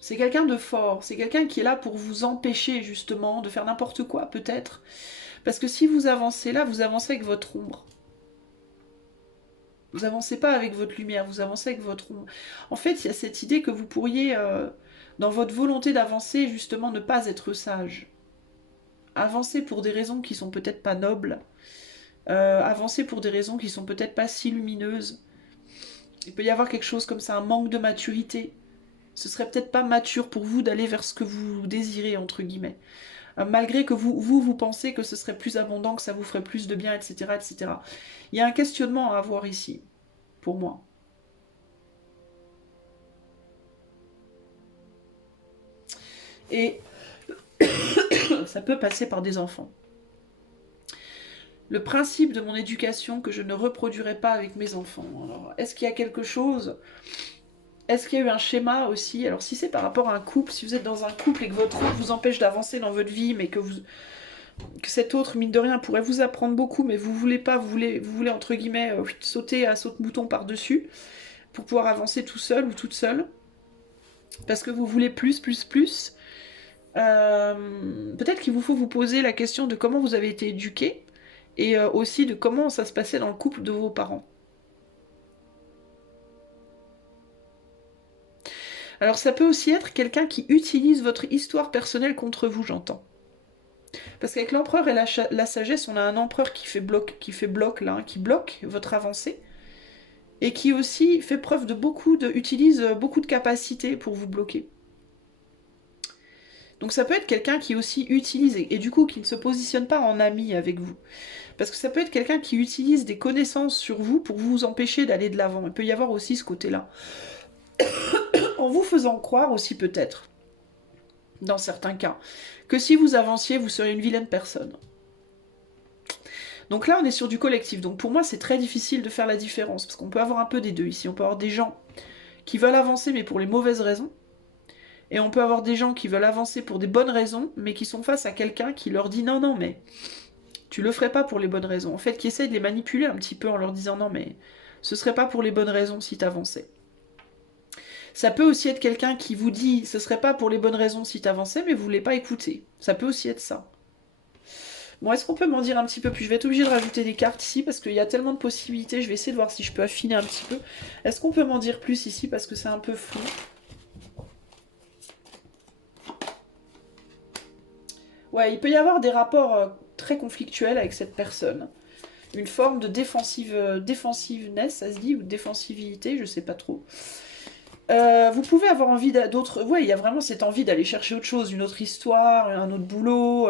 c'est quelqu'un de fort, c'est quelqu'un qui est là pour vous empêcher justement de faire n'importe quoi, peut-être. Parce que si vous avancez là, vous avancez avec votre ombre. Vous avancez pas avec votre lumière, vous avancez avec votre ombre. En fait, il y a cette idée que vous pourriez, dans votre volonté d'avancer, justement, ne pas être sage. Avancer pour des raisons qui sont peut-être pas nobles. Avancer pour des raisons qui sont peut-être pas si lumineuses. Il peut y avoir quelque chose comme ça, un manque de maturité. Ce serait peut-être pas mature pour vous d'aller vers ce que vous désirez, entre guillemets. Malgré que vous pensez que ce serait plus abondant, que ça vous ferait plus de bien, etc., etc. Il y a un questionnement à avoir ici, pour moi. Et ça peut passer par des enfants. Le principe de mon éducation que je ne reproduirai pas avec mes enfants. Alors, est-ce qu'il y a quelque chose? Est-ce qu'il y a eu un schéma aussi? Alors, si c'est par rapport à un couple, si vous êtes dans un couple et que votre autre vous empêche d'avancer dans votre vie, mais que cet autre, mine de rien, pourrait vous apprendre beaucoup, mais vous voulez pas, vous voulez entre guillemets sauter à saute-mouton par-dessus pour pouvoir avancer tout seul ou toute seule, parce que vous voulez plus, plus, plus. Peut-être qu'il vous faut vous poser la question de comment vous avez été éduqué et aussi de comment ça se passait dans le couple de vos parents. Alors ça peut aussi être quelqu'un qui utilise votre histoire personnelle contre vous, j'entends. Parce qu'avec l'empereur et la sagesse, on a un empereur qui fait bloc là, hein, qui bloque votre avancée, et qui aussi fait preuve utilise beaucoup de capacités pour vous bloquer. Donc ça peut être quelqu'un qui aussi utilise, et du coup qui ne se positionne pas en ami avec vous. Parce que ça peut être quelqu'un qui utilise des connaissances sur vous pour vous empêcher d'aller de l'avant. Il peut y avoir aussi ce côté-là. En vous faisant croire aussi peut-être, dans certains cas, que si vous avanciez, vous seriez une vilaine personne. Donc là, on est sur du collectif. Donc pour moi, c'est très difficile de faire la différence, parce qu'on peut avoir un peu des deux ici. On peut avoir des gens qui veulent avancer, mais pour les mauvaises raisons. Et on peut avoir des gens qui veulent avancer pour des bonnes raisons, mais qui sont face à quelqu'un qui leur dit non, non, mais tu le ferais pas pour les bonnes raisons. En fait, qui essaie de les manipuler un petit peu en leur disant non, mais ce serait pas pour les bonnes raisons si t'avançais. Ça peut aussi être quelqu'un qui vous dit ce serait pas pour les bonnes raisons si t'avançais, mais vous voulez pas écouter. Ça peut aussi être ça. Bon, est-ce qu'on peut m'en dire un petit peu plus? Je vais être obligée de rajouter des cartes ici parce qu'il y a tellement de possibilités. Je vais essayer de voir si je peux affiner un petit peu. Est-ce qu'on peut m'en dire plus ici parce que c'est un peu flou? Ouais, il peut y avoir des rapports très conflictuels avec cette personne. Une forme de défensiveness, ça se dit, ou de défensivité, je sais pas trop. Vous pouvez avoir envie d'autres... Ouais, il y a vraiment cette envie d'aller chercher autre chose, une autre histoire, un autre boulot.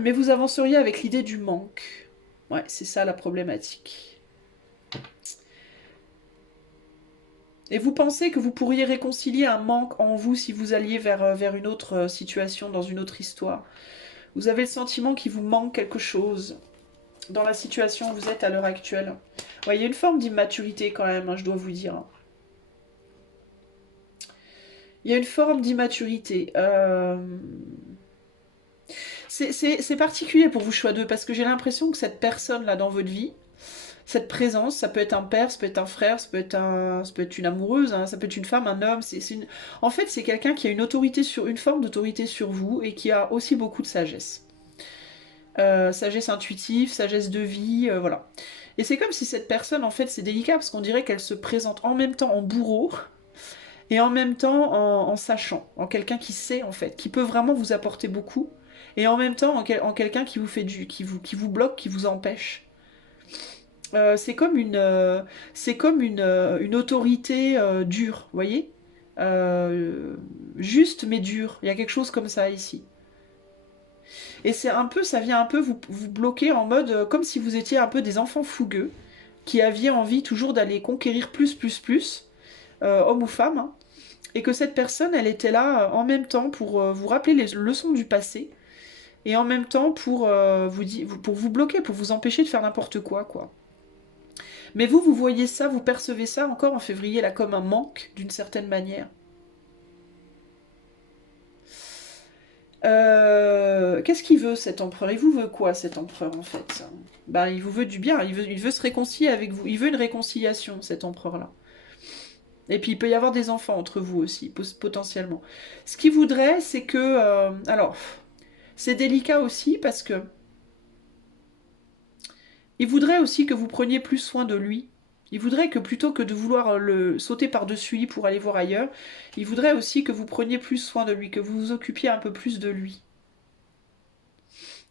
Mais vous avanceriez avec l'idée du manque. Ouais, c'est ça la problématique. Et vous pensez que vous pourriez réconcilier un manque en vous si vous alliez vers une autre situation, dans une autre histoire. Vous avez le sentiment qu'il vous manque quelque chose dans la situation où vous êtes à l'heure actuelle. Ouais, il y a une forme d'immaturité quand même, hein, je dois vous dire. Il y a une forme d'immaturité. C'est particulier pour vous, choix 2, parce que j'ai l'impression que cette personne-là dans votre vie, cette présence, ça peut être un père, ça peut être un frère, ça peut être une amoureuse, hein, ça peut être une femme, un homme. En fait, c'est quelqu'un qui a une forme d'autorité sur vous et qui a aussi beaucoup de sagesse. Sagesse intuitive, sagesse de vie, voilà. Et c'est comme si cette personne, en fait, c'est délicat parce qu'on dirait qu'elle se présente en même temps en bourreau et en même temps en sachant, en quelqu'un qui sait, en fait, qui peut vraiment vous apporter beaucoup, et en même temps en quelqu'un qui vous fait qui vous bloque, qui vous empêche. C'est comme une autorité dure, vous voyez. Euh, Juste mais dure. Il y a quelque chose comme ça ici. Et c'est un peu, ça vient un peu vous bloquer en mode comme si vous étiez un peu des enfants fougueux qui aviez envie toujours d'aller conquérir plus, homme ou femme, hein, et que cette personne, elle était là en même temps pour vous rappeler les leçons du passé, et en même temps pour, pour vous bloquer, pour vous empêcher de faire n'importe quoi, quoi. Mais vous voyez ça, vous percevez ça encore en février, là, comme un manque, d'une certaine manière. Qu'est-ce qu'il veut cet empereur? Il vous veut quoi cet empereur en fait? Ben, il vous veut du bien, il veut se réconcilier avec vous, il veut une réconciliation cet empereur-là. Et puis il peut y avoir des enfants entre vous aussi, potentiellement. Ce qu'il voudrait, c'est que... alors, c'est délicat aussi parce que... Il voudrait aussi que vous preniez plus soin de lui. Il voudrait que plutôt que de vouloir le sauter par-dessus lui pour aller voir ailleurs, il voudrait aussi que vous preniez plus soin de lui, que vous vous occupiez un peu plus de lui,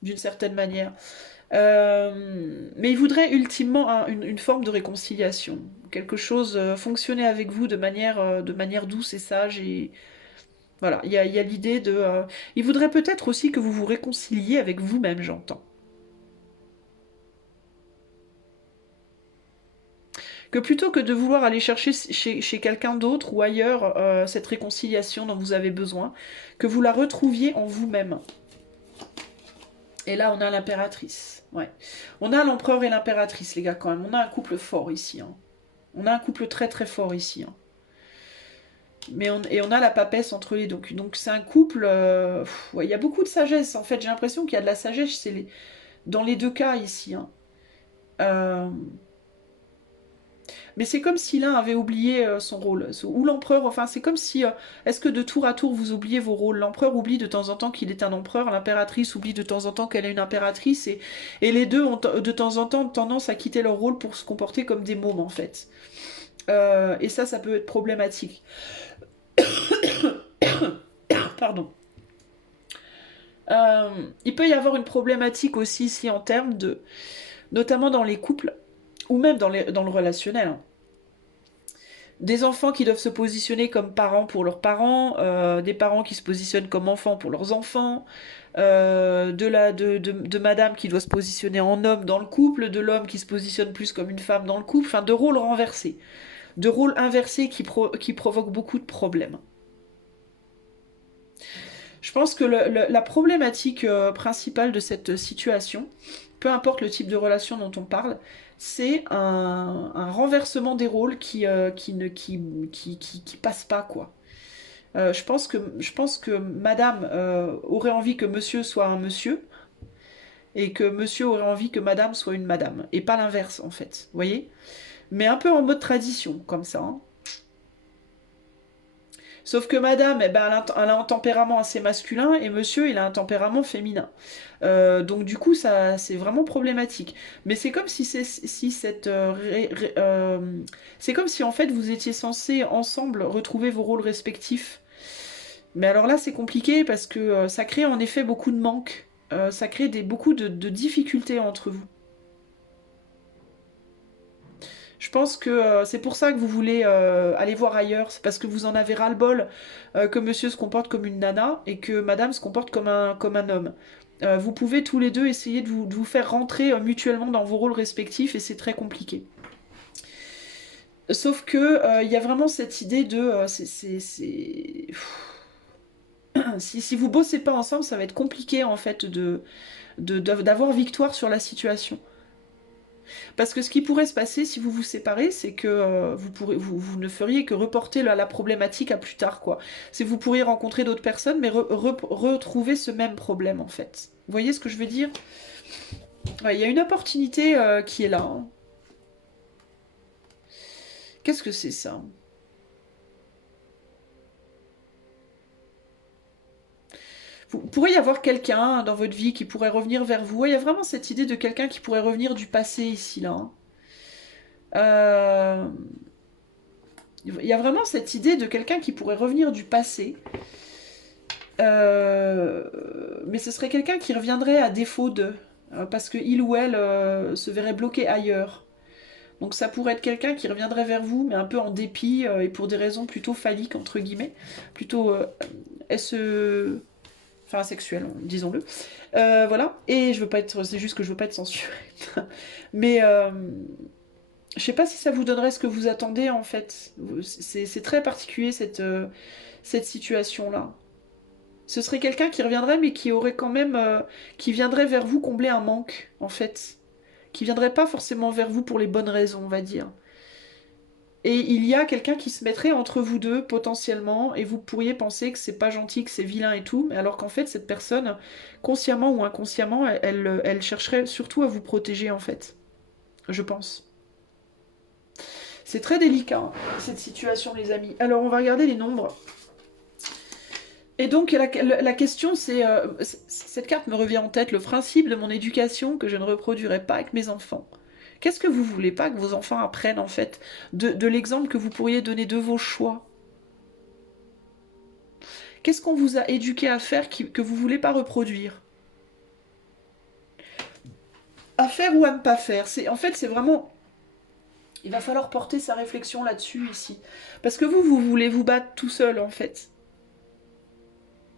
d'une certaine manière. Mais il voudrait ultimement une forme de réconciliation, quelque chose fonctionner avec vous de manière douce et sage et voilà. Il y a l'idée de. Il voudrait peut-être aussi que vous vous réconciliez avec vous-même, j'entends. Que plutôt que de vouloir aller chercher chez quelqu'un d'autre ou ailleurs cette réconciliation dont vous avez besoin, que vous la retrouviez en vous-même. Et là, on a l'impératrice. Ouais. On a l'empereur et l'impératrice, les gars, quand même. On a un couple fort ici. Hein. On a un couple très très fort ici. Hein. Et on a la papesse entre les deux. Donc c'est un couple... ouais, il y a beaucoup de sagesse, en fait. J'ai l'impression qu'il y a de la sagesse dans les deux cas ici. Hein. Euh, Mais c'est comme si l'un avait oublié son rôle. Ou l'empereur, enfin c'est comme si... Est-ce que de tour à tour vous oubliez vos rôles? L'empereur oublie de temps en temps qu'il est un empereur, l'impératrice oublie de temps en temps qu'elle est une impératrice, et les deux ont de temps en temps tendance à quitter leur rôle pour se comporter comme des mômes en fait. Et ça peut être problématique. Pardon. Il peut y avoir une problématique aussi ici en termes de... Notamment dans les couples, ou même dans le relationnel. Hein. Des enfants qui doivent se positionner comme parents pour leurs parents, des parents qui se positionnent comme enfants pour leurs enfants, de madame qui doit se positionner en homme dans le couple, de l'homme qui se positionne plus comme une femme dans le couple, enfin de rôles renversés, de rôles inversés qui provoquent beaucoup de problèmes. Je pense que la problématique principale de cette situation, peu importe le type de relation dont on parle, c'est un renversement des rôles qui passe pas, quoi. Je pense que madame aurait envie que monsieur soit un monsieur, et que monsieur aurait envie que madame soit une madame, et pas l'inverse, en fait. Vous voyez? Mais un peu en mode tradition, comme ça. Hein. Sauf que madame, eh ben, elle a un tempérament assez masculin et monsieur, il a un tempérament féminin. Donc du coup, ça, c'est vraiment problématique. Mais c'est comme si cette... c'est comme si en fait vous étiez censés ensemble retrouver vos rôles respectifs. Mais alors là, c'est compliqué parce que ça crée en effet beaucoup de manques. Ça crée beaucoup de difficultés entre vous. Je pense que c'est pour ça que vous voulez aller voir ailleurs. C'est parce que vous en avez ras-le-bol que monsieur se comporte comme une nana et que madame se comporte comme un homme. Vous pouvez tous les deux essayer de vous faire rentrer mutuellement dans vos rôles respectifs et c'est très compliqué. Sauf que il y a vraiment cette idée de... si vous bossez pas ensemble, ça va être compliqué en fait d'avoir victoire sur la situation. Parce que ce qui pourrait se passer si vous vous séparez, c'est que vous ne feriez que reporter la problématique à plus tard, quoi. C'est vous pourriez rencontrer d'autres personnes, mais retrouver ce même problème, en fait. Vous voyez ce que je veux dire? Ouais, il y a une opportunité qui est là. Hein. Qu'est-ce que c'est ça? Vous pourrait y avoir quelqu'un dans votre vie qui pourrait revenir vers vous. Il y a vraiment cette idée de quelqu'un qui pourrait revenir du passé ici, là. Hein. Euh, Il y a vraiment cette idée de quelqu'un qui pourrait revenir du passé. Mais ce serait quelqu'un qui reviendrait à défaut de. Parce qu'il ou elle se verrait bloqué ailleurs. Donc ça pourrait être quelqu'un qui reviendrait vers vous, mais un peu en dépit et pour des raisons plutôt phalliques, entre guillemets. Plutôt SE. enfin asexuel, disons-le. Voilà, et je veux pas être, c'est juste que je veux pas être censurée. Mais je sais pas si ça vous donnerait ce que vous attendez en fait. C'est très particulier cette situation-là. Ce serait quelqu'un qui reviendrait, mais qui aurait quand même, qui viendrait vers vous combler un manque, en fait. Qui viendrait pas forcément vers vous pour les bonnes raisons, on va dire. Et il y a quelqu'un qui se mettrait entre vous deux, potentiellement, et vous pourriez penser que c'est pas gentil, que c'est vilain et tout, mais alors qu'en fait, cette personne, consciemment ou inconsciemment, elle chercherait surtout à vous protéger, en fait. Je pense. C'est très délicat, hein, cette situation, les amis. Alors, on va regarder les nombres. Et donc la question c'est, cette carte me revient en tête, le principe de mon éducation que je ne reproduirai pas avec mes enfants. Qu'est-ce que vous voulez pas que vos enfants apprennent en fait de l'exemple que vous pourriez donner de vos choix? Qu'est-ce qu'on vous a éduqué à faire que vous voulez pas reproduire? À faire ou à ne pas faire? En fait c'est vraiment... Il va falloir porter sa réflexion là-dessus ici. Parce que vous voulez vous battre tout seul en fait.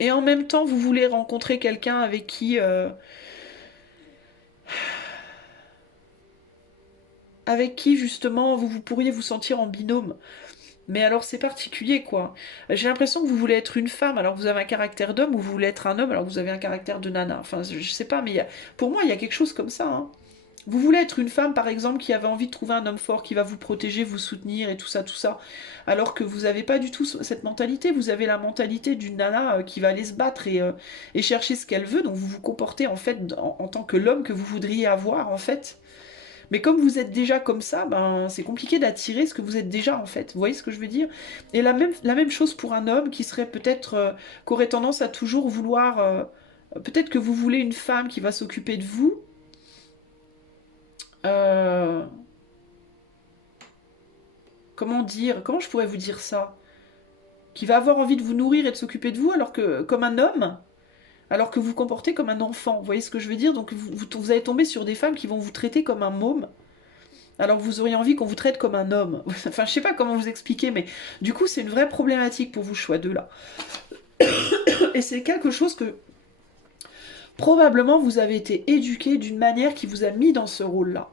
Et en même temps vous voulez rencontrer quelqu'un avec qui... avec qui justement vous pourriez vous sentir en binôme. Mais alors c'est particulier quoi. J'ai l'impression que vous voulez être une femme alors vous avez un caractère d'homme ou vous voulez être un homme alors vous avez un caractère de nana. Enfin je sais pas mais pour moi il y a quelque chose comme ça. Hein. Vous voulez être une femme par exemple qui avait envie de trouver un homme fort qui va vous protéger, vous soutenir et tout ça, alors que vous n'avez pas du tout cette mentalité. Vous avez la mentalité d'une nana qui va aller se battre et chercher ce qu'elle veut. Donc vous vous comportez en fait en tant que l'homme que vous voudriez avoir en fait. Mais comme vous êtes déjà comme ça, ben, c'est compliqué d'attirer ce que vous êtes déjà en fait. Vous voyez ce que je veux dire? Et la même chose pour un homme qui serait peut-être, qui aurait tendance à toujours vouloir, peut-être que vous voulez une femme qui va s'occuper de vous. euh, Comment dire? Comment je pourrais vous dire ça? Qui va avoir envie de vous nourrir et de s'occuper de vous alors que, comme un homme, alors que vous vous comportez comme un enfant. Vous voyez ce que je veux dire? Donc vous allez tomber sur des femmes qui vont vous traiter comme un môme. Alors vous auriez envie qu'on vous traite comme un homme. Enfin, je sais pas comment vous expliquer, mais du coup, c'est une vraie problématique pour vous, choix 2 là. Et c'est quelque chose que probablement vous avez été éduqué d'une manière qui vous a mis dans ce rôle-là.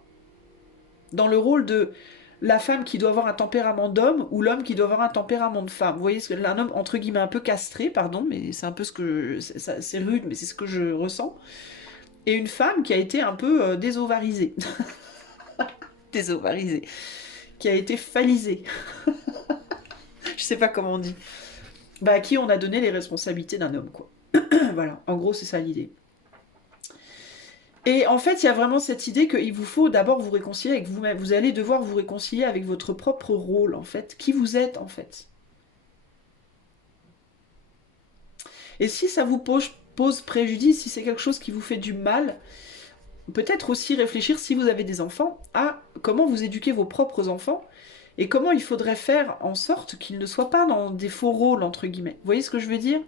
Dans le rôle de la femme qui doit avoir un tempérament d'homme ou l'homme qui doit avoir un tempérament de femme. Vous voyez, un homme entre guillemets un peu castré, pardon, mais c'est un peu ce que... C'est rude, mais c'est ce que je ressens. Et une femme qui a été un peu désovarisée. Désovarisée. Qui a été phallisée. Je sais pas comment on dit. Bah, à qui on a donné les responsabilités d'un homme, quoi. Voilà, en gros, c'est ça l'idée. Et en fait, il y a vraiment cette idée qu'il vous faut d'abord vous réconcilier avec vous-même. Vous allez devoir vous réconcilier avec votre propre rôle, en fait. Qui vous êtes, en fait. Et si ça vous pose préjudice, si c'est quelque chose qui vous fait du mal, peut-être aussi réfléchir, si vous avez des enfants, à comment vous éduquez vos propres enfants et comment il faudrait faire en sorte qu'ils ne soient pas dans des faux rôles, entre guillemets. Vous voyez ce que je veux dire?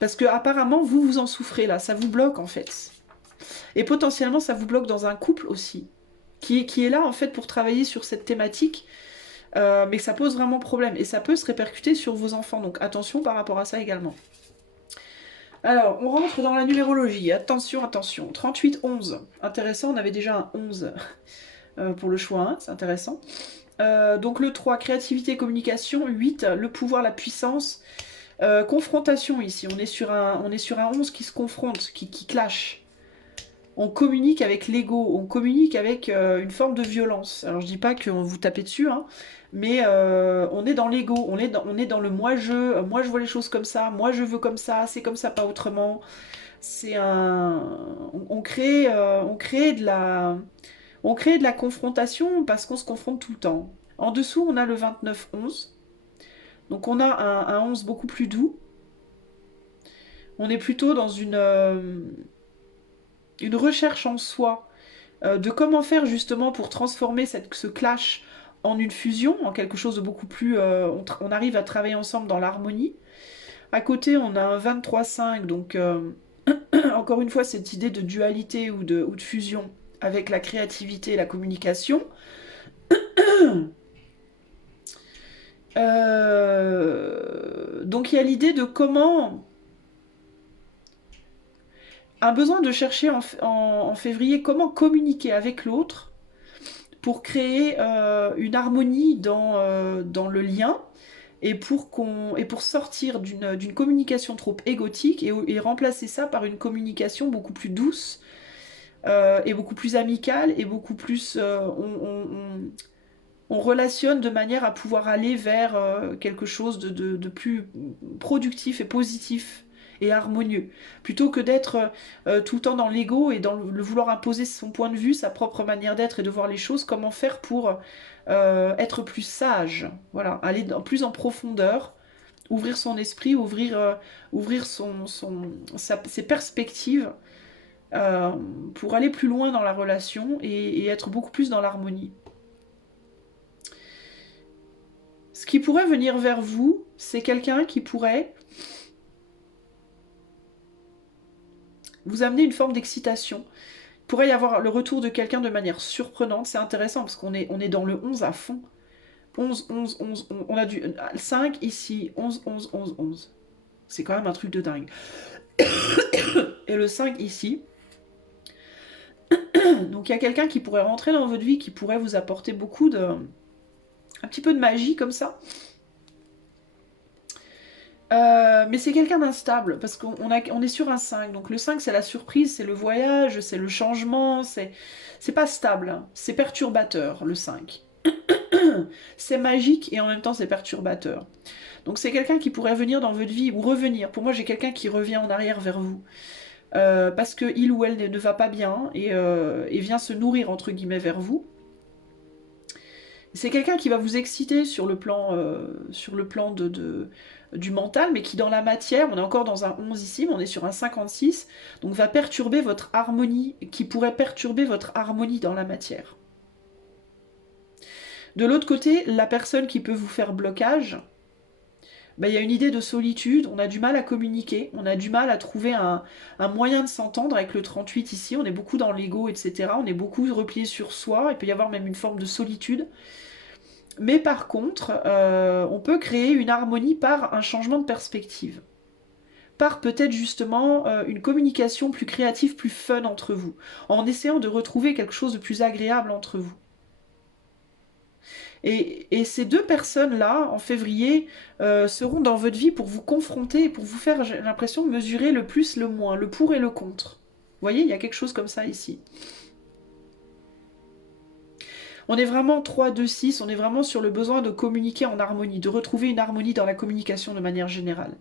Parce que apparemment, vous en souffrez là, ça vous bloque en fait. Et potentiellement, ça vous bloque dans un couple aussi, qui est là en fait pour travailler sur cette thématique, mais ça pose vraiment problème. Et ça peut se répercuter sur vos enfants, donc attention par rapport à ça également. Alors, on rentre dans la numérologie. Attention, attention. 38-11. Intéressant, on avait déjà un 11 pour le choix 1, c'est intéressant. Donc le 3, créativité, communication. 8, le pouvoir, la puissance. Confrontation ici, on est sur un 11 qui se confronte, qui clash. On communique avec l'ego, on communique avec une forme de violence. Alors je dis pas qu'on vous tapez dessus, hein, mais on est dans l'ego, on est dans le moi je vois les choses comme ça, moi je veux comme ça, c'est comme ça, pas autrement. C'est un... On crée de la confrontation parce qu'on se confronte tout le temps. En dessous, on a le 29-11. Donc on a un 11 beaucoup plus doux. On est plutôt dans une recherche en soi de comment faire justement pour transformer ce clash en une fusion, en quelque chose de beaucoup plus... on arrive à travailler ensemble dans l'harmonie. À côté, on a un 23-5, donc encore une fois, cette idée de dualité ou de fusion avec la créativité et la communication. Donc il y a l'idée de comment un besoin de chercher en février comment communiquer avec l'autre pour créer une harmonie dans le lien et pour sortir d'une communication trop égotique et remplacer ça par une communication beaucoup plus douce et beaucoup plus amicale et beaucoup plus on relationne de manière à pouvoir aller vers quelque chose de plus productif et positif et harmonieux, plutôt que d'être tout le temps dans l'ego et dans le vouloir imposer son point de vue, sa propre manière d'être et de voir les choses, comment faire pour être plus sage, voilà, aller plus en profondeur, ouvrir son esprit, ouvrir ses perspectives pour aller plus loin dans la relation et être beaucoup plus dans l'harmonie. Ce qui pourrait venir vers vous, c'est quelqu'un qui pourrait vous amener une forme d'excitation. Il pourrait y avoir le retour de quelqu'un de manière surprenante. C'est intéressant parce qu'on est dans le 11 à fond. 11, 11, 11, 11. On a du 5 ici, 11, 11, 11, 11. C'est quand même un truc de dingue. Et le 5 ici. Donc il y a quelqu'un qui pourrait rentrer dans votre vie, qui pourrait vous apporter beaucoup de... un petit peu de magie comme ça. Mais c'est quelqu'un d'instable, parce qu'on est sur un 5. Donc le 5, c'est la surprise, c'est le voyage, c'est le changement, c'est pas stable, hein. C'est perturbateur, le 5. C'est magique et en même temps c'est perturbateur. Donc c'est quelqu'un qui pourrait venir dans votre vie ou revenir. Pour moi, j'ai quelqu'un qui revient en arrière vers vous. Parce que il ou elle ne va pas bien et vient se nourrir entre guillemets vers vous. C'est quelqu'un qui va vous exciter sur le plan du mental, mais qui dans la matière, on est encore dans un 11 ici, mais on est sur un 56, donc va perturber votre harmonie, qui pourrait perturber votre harmonie dans la matière. De l'autre côté, la personne qui peut vous faire blocage, ben, y a une idée de solitude, on a du mal à communiquer, on a du mal à trouver un moyen de s'entendre avec le 38 ici, on est beaucoup dans l'ego, etc. On est beaucoup replié sur soi, il peut y avoir même une forme de solitude. Mais par contre, on peut créer une harmonie par un changement de perspective. Par peut-être justement une communication plus créative, plus fun entre vous, en essayant de retrouver quelque chose de plus agréable entre vous. Et ces deux personnes-là, en février, seront dans votre vie pour vous confronter et pour vous faire, j'ai l'impression, mesurer le plus, le moins, le pour et le contre. Vous voyez, il y a quelque chose comme ça ici. On est vraiment 3, 2, 6, on est vraiment sur le besoin de communiquer en harmonie, de retrouver une harmonie dans la communication de manière générale.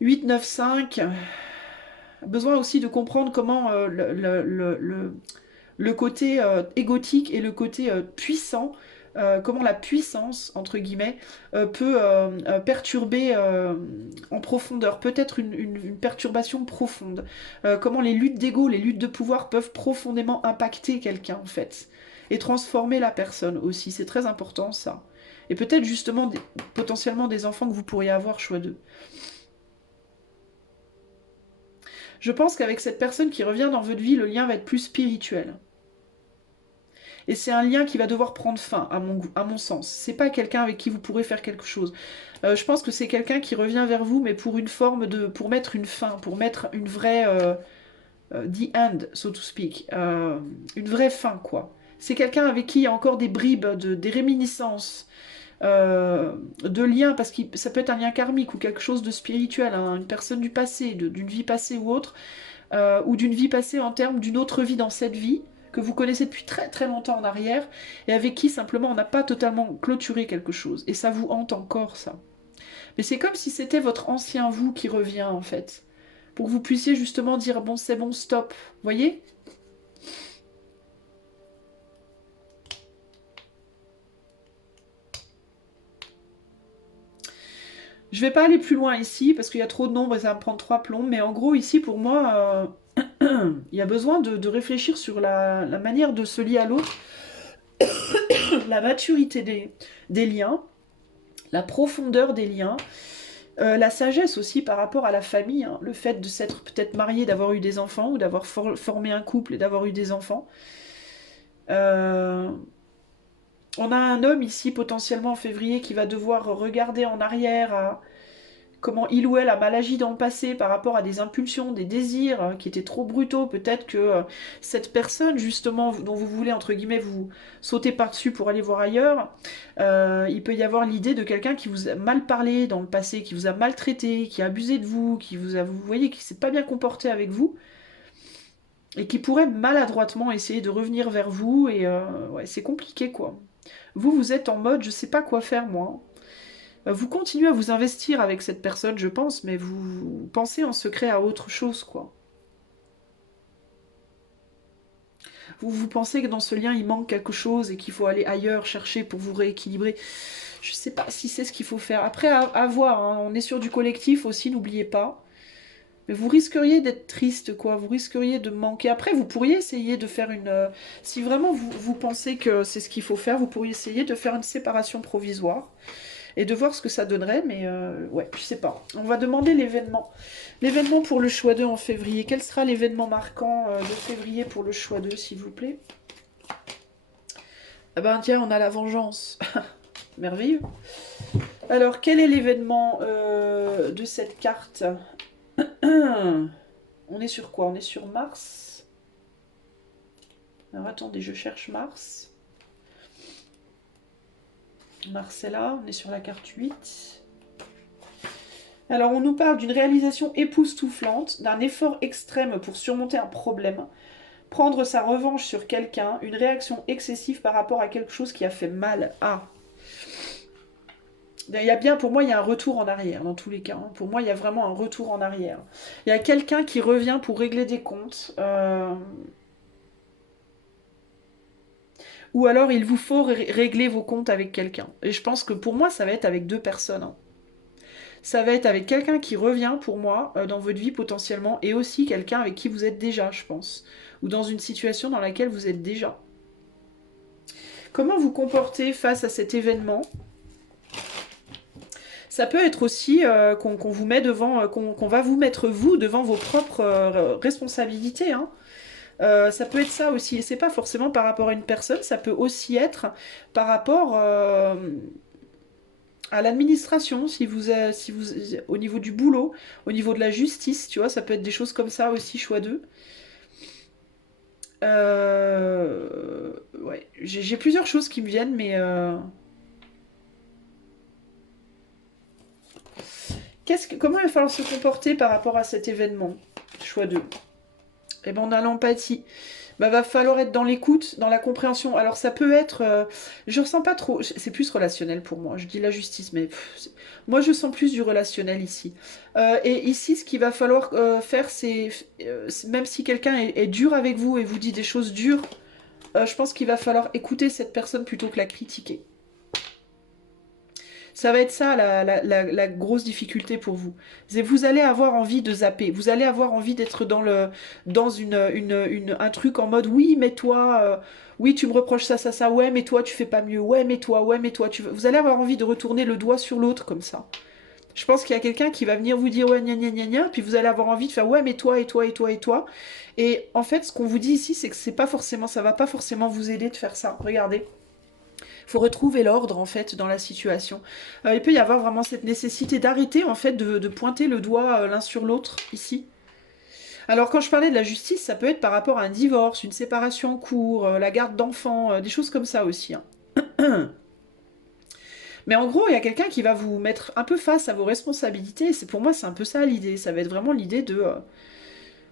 8, 9, 5, besoin aussi de comprendre comment le côté égotique et le côté puissant, comment la puissance, entre guillemets, peut perturber en profondeur, peut-être une perturbation profonde. Comment les luttes d'ego, les luttes de pouvoir peuvent profondément impacter quelqu'un, en fait. Et transformer la personne aussi, c'est très important ça. Et peut-être justement, potentiellement des enfants que vous pourriez avoir choix d'eux. Je pense qu'avec cette personne qui revient dans votre vie, le lien va être plus spirituel. Et c'est un lien qui va devoir prendre fin, à mon sens. C'est pas quelqu'un avec qui vous pourrez faire quelque chose. Je pense que c'est quelqu'un qui revient vers vous, mais pour une forme de... pour mettre une fin, pour mettre une vraie... the end, so to speak. Une vraie fin, quoi. C'est quelqu'un avec qui il y a encore des bribes, des réminiscences, de liens, parce que ça peut être un lien karmique ou quelque chose de spirituel, hein, une personne du passé, d'une vie passée ou autre, ou d'une vie passée en termes d'une autre vie dans cette vie, que vous connaissez depuis très très longtemps en arrière, et avec qui simplement on n'a pas totalement clôturé quelque chose, et ça vous hante encore ça. Mais c'est comme si c'était votre ancien vous qui revient en fait, pour que vous puissiez justement dire bon c'est bon, stop, voyez ? Je vais pas aller plus loin ici parce qu'il y a trop de nombres et ça va me prendre 3 plombs. Mais en gros, ici, pour moi, il y a besoin de réfléchir sur la manière de se lier à l'autre, la maturité des liens, la profondeur des liens, la sagesse aussi par rapport à la famille, hein, le fait de s'être peut-être marié, d'avoir eu des enfants ou d'avoir formé un couple et d'avoir eu des enfants. On a un homme ici potentiellement en février qui va devoir regarder en arrière comment il ou elle a mal agi dans le passé par rapport à des impulsions, des désirs qui étaient trop brutaux. Peut-être que cette personne, justement, dont vous voulez, entre guillemets, vous sauter par-dessus pour aller voir ailleurs, il peut y avoir l'idée de quelqu'un qui vous a mal parlé dans le passé, qui vous a maltraité, qui a abusé de vous, qui vous voyez, qui s'est pas bien comporté avec vous, et qui pourrait maladroitement essayer de revenir vers vous, et ouais, c'est compliqué, quoi. Vous êtes en mode, je sais pas quoi faire, moi. Vous continuez à vous investir avec cette personne, je pense, mais vous pensez en secret à autre chose, quoi. Vous pensez que dans ce lien, il manque quelque chose et qu'il faut aller ailleurs chercher pour vous rééquilibrer. Je sais pas si c'est ce qu'il faut faire. Après, à voir, hein. On est sur du collectif aussi, n'oubliez pas. Mais vous risqueriez d'être triste, quoi. Vous risqueriez de manquer. Après, vous pourriez essayer de faire une... si vraiment vous pensez que c'est ce qu'il faut faire, vous pourriez essayer de faire une séparation provisoire et de voir ce que ça donnerait, mais ouais, je sais pas. On va demander l'événement. L'événement pour le choix 2 en février. Quel sera l'événement marquant de février pour le choix 2, s'il vous plaît? Ah ben tiens, on a la vengeance. Merveilleux. Alors, quel est l'événement de cette carte? On est sur quoi? On est sur Mars. Alors attendez, je cherche Mars. Mars est là, on est sur la carte 8. Alors on nous parle d'une réalisation époustouflante, d'un effort extrême pour surmonter un problème, prendre sa revanche sur quelqu'un, une réaction excessive par rapport à quelque chose qui a fait mal à. Il y a bien, pour moi, il y a un retour en arrière, dans tous les cas. Pour moi, il y a vraiment un retour en arrière. Il y a quelqu'un qui revient pour régler des comptes. Ou alors, il vous faut régler vos comptes avec quelqu'un. Et je pense que pour moi, ça va être avec deux personnes, hein. Ça va être avec quelqu'un qui revient, pour moi, dans votre vie potentiellement, et aussi quelqu'un avec qui vous êtes déjà, je pense. Ou dans une situation dans laquelle vous êtes déjà. Comment vous comportez face à cet événement? Ça peut être aussi qu'on vous met devant, qu'on va vous mettre vous devant vos propres responsabilités, hein. Ça peut être ça aussi, et c'est pas forcément par rapport à une personne, ça peut aussi être par rapport à l'administration, au niveau du boulot, au niveau de la justice, tu vois, ça peut être des choses comme ça aussi, choix 2. Ouais, j'ai plusieurs choses qui me viennent, mais comment il va falloir se comporter par rapport à cet événement? Choix 2. Eh ben, on a l'empathie. Bah, va falloir être dans l'écoute, dans la compréhension. Alors ça peut être... je ressens pas trop... C'est plus relationnel pour moi. Je dis la justice, mais... moi, je sens plus du relationnel ici. Et ici, ce qu'il va falloir faire, c'est... même si quelqu'un est dur avec vous et vous dit des choses dures, je pense qu'il va falloir écouter cette personne plutôt que la critiquer. Ça va être ça la grosse difficulté pour vous. Vous allez avoir envie de zapper. Vous allez avoir envie d'être dans un truc en mode oui, mais toi, oui, tu me reproches ça, ça, ça, ouais, mais toi, tu fais pas mieux. Ouais, mais toi, vous allez avoir envie de retourner le doigt sur l'autre comme ça. Je pense qu'il y a quelqu'un qui va venir vous dire ouais, gna gna gna gna, puis vous allez avoir envie de faire ouais, mais toi, et toi, et toi, et toi. Et en fait, ce qu'on vous dit ici, c'est que c'est pas forcément, ça va pas forcément vous aider de faire ça. Regardez. Il faut retrouver l'ordre en fait dans la situation. Il peut y avoir vraiment cette nécessité d'arrêter en fait de pointer le doigt l'un sur l'autre ici. Alors quand je parlais de la justice, ça peut être par rapport à un divorce, une séparation en cours, la garde d'enfants, des choses comme ça aussi, hein. Mais en gros, il y a quelqu'un qui va vous mettre un peu face à vos responsabilités. C'est pour moi, c'est un peu ça l'idée. Ça va être vraiment l'idée de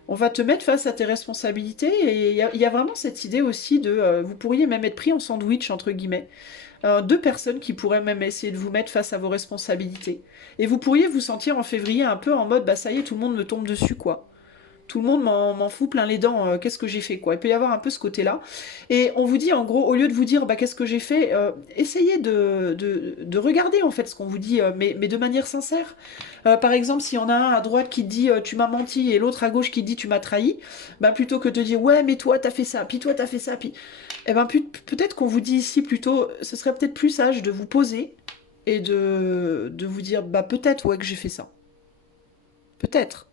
on va te mettre face à tes responsabilités, et il y a vraiment cette idée aussi de vous pourriez même être pris en sandwich entre guillemets. Deux personnes qui pourraient même essayer de vous mettre face à vos responsabilités. Et vous pourriez vous sentir en février un peu en mode bah ça y est, tout le monde me tombe dessus quoi. Tout le monde m'en fout plein les dents, qu'est-ce que j'ai fait quoi. Il peut y avoir un peu ce côté-là. Et on vous dit en gros, au lieu de vous dire bah qu'est-ce que j'ai fait, essayez de regarder en fait ce qu'on vous dit, mais de manière sincère. Par exemple, s'il y en a un à droite qui te dit tu m'as menti et l'autre à gauche qui te dit tu m'as trahi, bah plutôt que de dire ouais mais toi t'as fait ça, puis toi t'as fait ça, puis... Eh ben peut-être qu'on vous dit ici plutôt, ce serait peut-être plus sage de vous poser et de vous dire bah peut-être ouais que j'ai fait ça. Peut-être.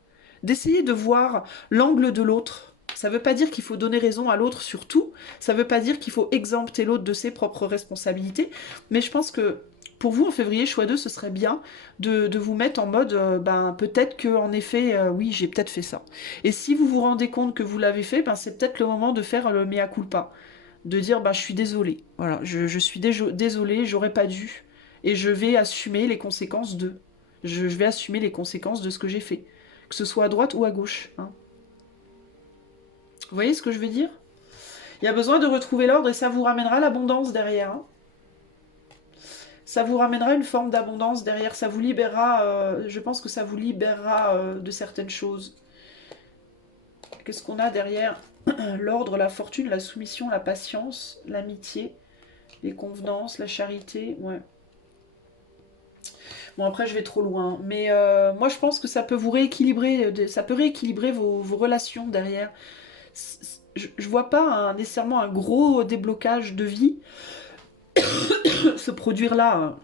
D'essayer de voir l'angle de l'autre. Ça ne veut pas dire qu'il faut donner raison à l'autre sur tout. Ça ne veut pas dire qu'il faut exempter l'autre de ses propres responsabilités. Mais je pense que pour vous, en février, choix 2, ce serait bien de vous mettre en mode, ben, peut-être que en effet, oui, j'ai peut-être fait ça. Et si vous vous rendez compte que vous l'avez fait, ben, c'est peut-être le moment de faire le mea culpa. De dire, bah, je suis désolée. Voilà, je suis désolée, j'aurais pas dû. Et je vais assumer les conséquences de. Je vais assumer les conséquences de ce que j'ai fait. Que ce soit à droite ou à gauche. Hein. Vous voyez ce que je veux dire? Il y a besoin de retrouver l'ordre et ça vous ramènera l'abondance derrière. Hein. Ça vous ramènera une forme d'abondance derrière. Ça vous libérera, je pense que ça vous libérera de certaines choses. Qu'est-ce qu'on a derrière? L'ordre, la fortune, la soumission, la patience, l'amitié, les convenances, la charité. Ouais. Bon, après, je vais trop loin. Mais moi, je pense que ça peut vous rééquilibrer, ça peut rééquilibrer vos relations derrière. Je vois pas nécessairement un gros déblocage de vie se produire là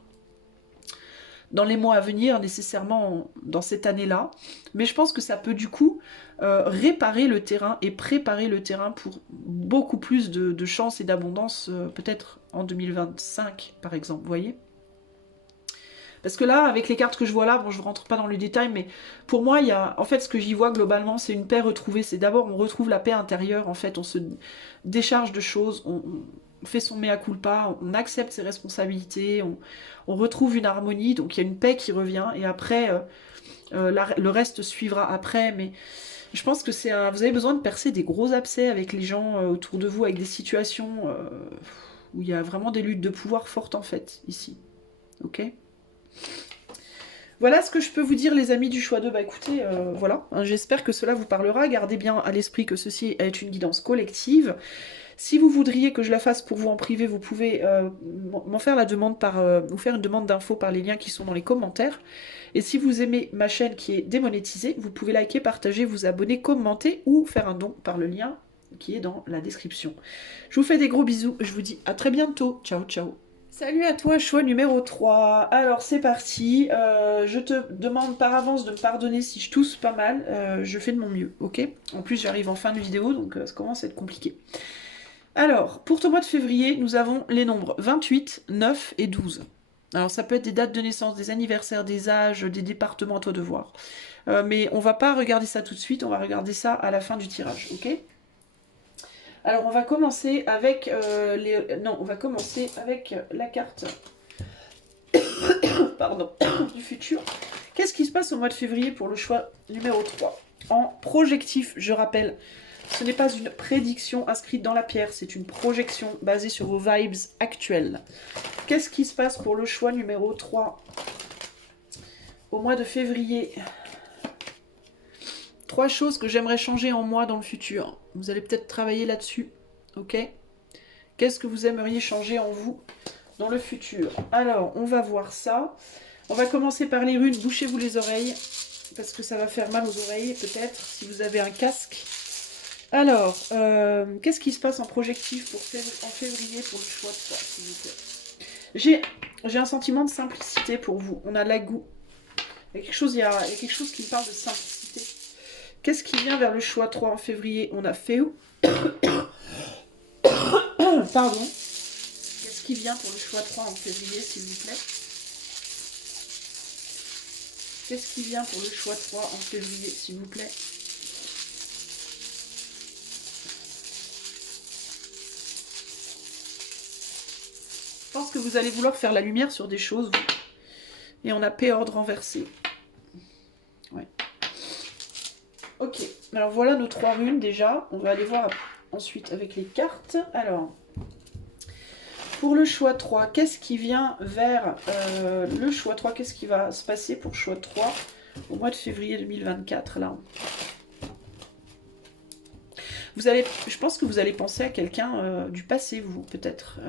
dans les mois à venir, nécessairement dans cette année-là. Mais je pense que ça peut du coup réparer le terrain et préparer le terrain pour beaucoup plus de chance et d'abondance, peut-être en 2025, par exemple, vous voyez? Parce que là, avec les cartes que je vois là, bon, je ne rentre pas dans le détail, mais pour moi, il y a, en fait, ce que j'y vois globalement, c'est une paix retrouvée. C'est d'abord, on retrouve la paix intérieure, en fait, on se décharge de choses, on fait son mea culpa, on accepte ses responsabilités, on retrouve une harmonie, donc il y a une paix qui revient, et après, le reste suivra après, mais je pense que vous avez besoin de percer des gros abcès avec les gens autour de vous, avec des situations où il y a vraiment des luttes de pouvoir fortes, en fait, ici. Ok ? Voilà ce que je peux vous dire, les amis du choix 2. Bah écoutez, voilà, hein, j'espère que cela vous parlera. Gardez bien à l'esprit que ceci est une guidance collective. Si vous voudriez que je la fasse pour vous en privé, vous pouvez m'en faire la demande vous faire une demande d'infos par les liens qui sont dans les commentaires. Et si vous aimez ma chaîne qui est démonétisée, vous pouvez liker, partager, vous abonner, commenter ou faire un don par le lien qui est dans la description. Je vous fais des gros bisous, je vous dis à très bientôt. Ciao, ciao. Salut à toi, choix numéro 3. Alors c'est parti. Je te demande par avance de me pardonner si je tousse pas mal. Je fais de mon mieux, ok? En plus j'arrive en fin de vidéo, donc ça commence à être compliqué. Alors, pour ton mois de février, nous avons les nombres 28, 9 et 12. Alors ça peut être des dates de naissance, des anniversaires, des âges, des départements, à toi de voir. Mais on va pas regarder ça tout de suite, on va regarder ça à la fin du tirage, ok? Alors on va commencer avec on va commencer avec la carte pardon, du futur. Qu'est-ce qui se passe au mois de février pour le choix numéro 3? En projectif, je rappelle, ce n'est pas une prédiction inscrite dans la pierre, c'est une projection basée sur vos vibes actuelles. Qu'est-ce qui se passe pour le choix numéro 3 au mois de février? 3 choses que j'aimerais changer en moi dans le futur. Vous allez peut-être travailler là-dessus, ok? Qu'est-ce que vous aimeriez changer en vous dans le futur? Alors, on va voir ça. On va commencer par les runes. Bouchez-vous les oreilles, parce que ça va faire mal aux oreilles, peut-être, si vous avez un casque. Alors, qu'est-ce qui se passe en projectif en février pour le choix de ça, s'il vous plaît? J'ai un sentiment de simplicité pour vous. On a l'agout. Il y a quelque chose qui me parle de simplicité. Qu'est-ce qui vient vers le choix 3 en février? On a Féou. Pardon. Qu'est-ce qui vient pour le choix 3 en février, s'il vous plaît? Qu'est-ce qui vient pour le choix 3 en février, s'il vous plaît? Je pense que vous allez vouloir faire la lumière sur des choses. Et on a P-ordre renversé. Ouais. Ok, alors voilà nos 3 runes déjà. On va aller voir ensuite avec les cartes. Alors, pour le choix 3, qu'est-ce qui vient vers le choix 3? Qu'est-ce qui va se passer pour choix 3 au mois de février 2024 là? Je pense que vous allez penser à quelqu'un du passé, vous, peut-être.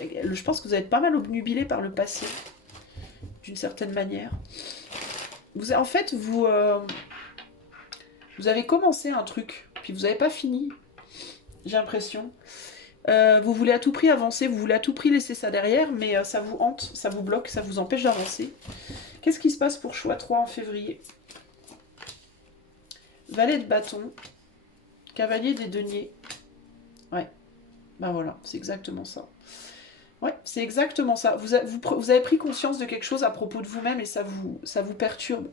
Je pense que vous allez être pas mal obnubilé par le passé, d'une certaine manière. En fait, vous avez commencé un truc, puis vous n'avez pas fini, j'ai l'impression. Vous voulez à tout prix avancer, vous voulez à tout prix laisser ça derrière, mais ça vous hante, ça vous bloque, ça vous empêche d'avancer. Qu'est-ce qui se passe pour choix 3 en février? Valet de bâton, cavalier des deniers. Ouais, ben voilà, c'est exactement ça. Ouais, c'est exactement ça. Vous avez pris conscience de quelque chose à propos de vous-même et ça vous perturbe.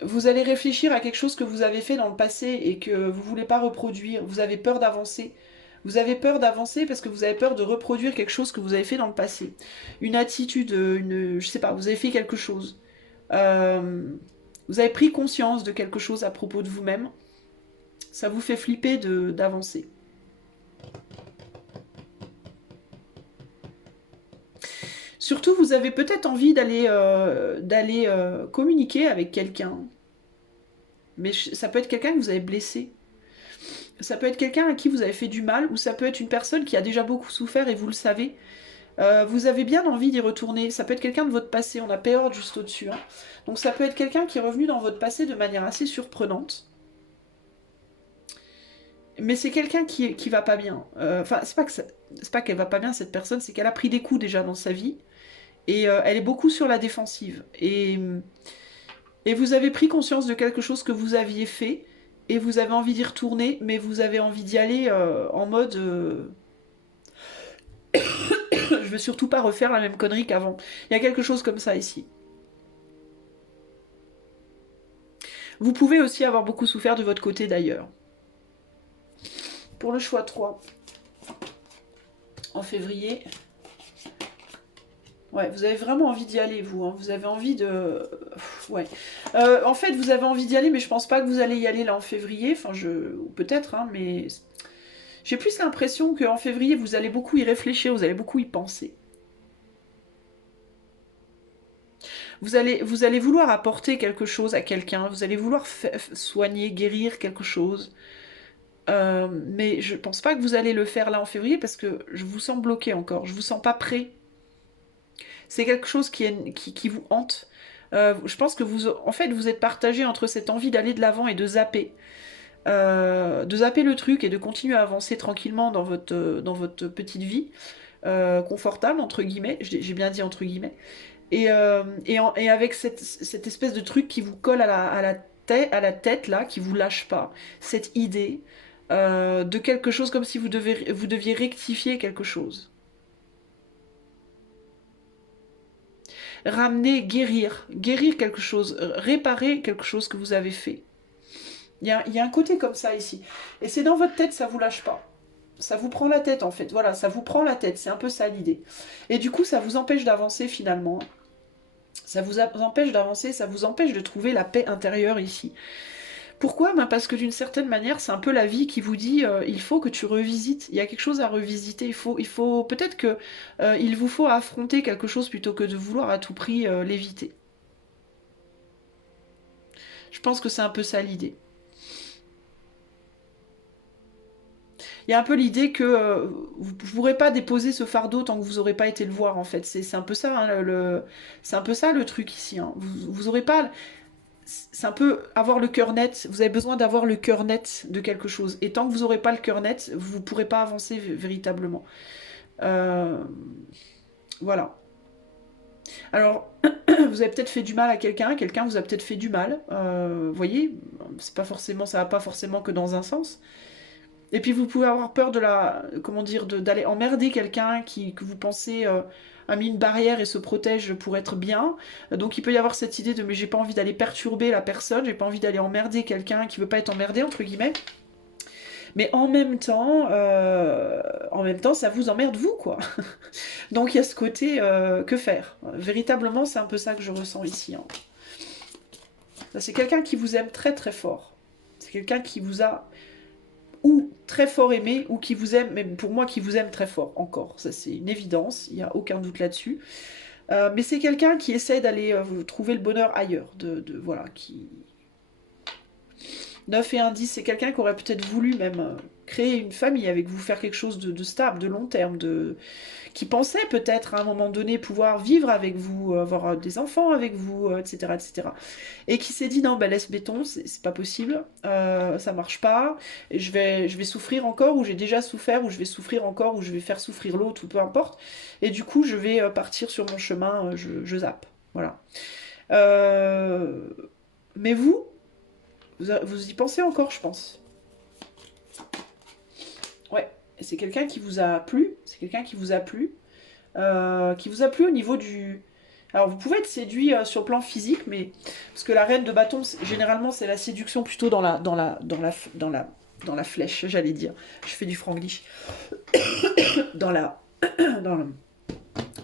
Vous allez réfléchir à quelque chose que vous avez fait dans le passé et que vous voulez pas reproduire. Vous avez peur d'avancer. Vous avez peur d'avancer parce que vous avez peur de reproduire quelque chose que vous avez fait dans le passé. Une attitude, je sais pas, vous avez fait quelque chose. Euh, vous avez pris conscience de quelque chose à propos de vous-même. Ça vous fait flipper d'avancer. Surtout, vous avez peut-être envie d'aller communiquer avec quelqu'un. Mais ça peut être quelqu'un que vous avez blessé. Ça peut être quelqu'un à qui vous avez fait du mal, ou ça peut être une personne qui a déjà beaucoup souffert et vous le savez. Vous avez bien envie d'y retourner. Ça peut être quelqu'un de votre passé, on a Péor juste au-dessus. Hein. Donc ça peut être quelqu'un qui est revenu dans votre passé de manière assez surprenante. Mais c'est quelqu'un qui va pas bien. Enfin, c'est pas qu'elle va pas bien cette personne, c'est qu'elle a pris des coups déjà dans sa vie. Et elle est beaucoup sur la défensive. Et vous avez pris conscience de quelque chose que vous aviez fait. Et vous avez envie d'y retourner, mais vous avez envie d'y aller en mode je veux surtout pas refaire la même connerie qu'avant. Il y a quelque chose comme ça ici. Vous pouvez aussi avoir beaucoup souffert de votre côté d'ailleurs. Pour le choix 3, en février, ouais, vous avez vraiment envie d'y aller, vous. Hein. Vous avez envie de... Ouais. En fait, vous avez envie d'y aller, mais je pense pas que vous allez y aller là en février. Enfin, ou peut-être, hein, mais... J'ai plus l'impression qu'en février, vous allez beaucoup y réfléchir, vous allez beaucoup y penser. Vous allez vouloir apporter quelque chose à quelqu'un, vous allez vouloir soigner, guérir quelque chose. Mais je pense pas que vous allez le faire là en février parce que je vous sens bloqué encore, je vous sens pas prêt. C'est quelque chose qui vous hante. Je pense que en fait, vous êtes partagé entre cette envie d'aller de l'avant et de zapper. De zapper le truc et de continuer à avancer tranquillement dans votre petite vie confortable, entre guillemets, j'ai bien dit entre guillemets, et avec cette espèce de truc qui vous colle à la tête, là, qui vous lâche pas, cette idée de quelque chose comme si vous deviez rectifier quelque chose. Ramener, guérir quelque chose, réparer quelque chose que vous avez fait. Il y a un côté comme ça ici. Et c'est dans votre tête, ça vous lâche pas. Ça vous prend la tête en fait. Voilà, ça vous prend la tête. C'est un peu ça l'idée. Et du coup, ça vous empêche d'avancer finalement. Ça vous empêche d'avancer, ça vous empêche de trouver la paix intérieure ici. Pourquoi? Ben parce que d'une certaine manière, c'est un peu la vie qui vous dit il faut que tu revisites. Il y a quelque chose à revisiter. Il faut peut-être que il vous faut affronter quelque chose plutôt que de vouloir à tout prix l'éviter. Je pense que c'est un peu ça l'idée. Il y a un peu l'idée que vous ne pourrez pas déposer ce fardeau tant que vous n'aurez pas été le voir en fait. C'est un peu ça, hein, c'est un peu ça le truc ici. Hein. Vous aurez pas, c'est un peu avoir le cœur net. Vous avez besoin d'avoir le cœur net de quelque chose. Et tant que vous n'aurez pas le cœur net, vous ne pourrez pas avancer véritablement. Euh, voilà. Alors, vous avez peut-être fait du mal à quelqu'un vous a peut-être fait du mal. Vous voyez, c'est pas forcément, ça va pas forcément que dans un sens. Et puis vous pouvez avoir peur de comment dire, d'aller emmerder quelqu'un que vous pensez a mis une barrière et se protège pour être bien. Donc il peut y avoir cette idée de mais j'ai pas envie d'aller perturber la personne, j'ai pas envie d'aller emmerder quelqu'un qui veut pas être emmerdé entre guillemets. Mais en même temps, ça vous emmerde vous quoi. Donc il y a ce côté que faire. Véritablement, c'est un peu ça que je ressens ici. Hein. C'est quelqu'un qui vous aime très très fort. C'est quelqu'un qui vous a ou très fort aimé, ou qui vous aime, mais pour moi qui vous aime très fort, encore. Ça c'est une évidence, il n'y a aucun doute là-dessus. Mais c'est quelqu'un qui essaie d'aller trouver le bonheur ailleurs, voilà, qui... 9 et 1, 10, c'est quelqu'un qui aurait peut-être voulu même créer une famille avec vous, faire quelque chose de stable, de long terme, qui pensait peut-être à un moment donné pouvoir vivre avec vous, avoir des enfants avec vous, etc., etc. Et qui s'est dit non, bah, laisse béton, c'est pas possible, ça marche pas, et je vais souffrir encore, ou j'ai déjà souffert, ou je vais souffrir encore, ou je vais faire souffrir l'autre, ou peu importe. Et du coup, je vais partir sur mon chemin, je zappe. Voilà. Euh, Mais vous y pensez encore, je pense. Ouais, et c'est quelqu'un qui vous a plu, c'est quelqu'un qui vous a plu. qui vous a plu au niveau du... Alors vous pouvez être séduit sur le plan physique, mais parce que la reine de bâton, généralement c'est la séduction plutôt dans la flèche, j'allais dire. Je fais du franglish. Dans la dans le,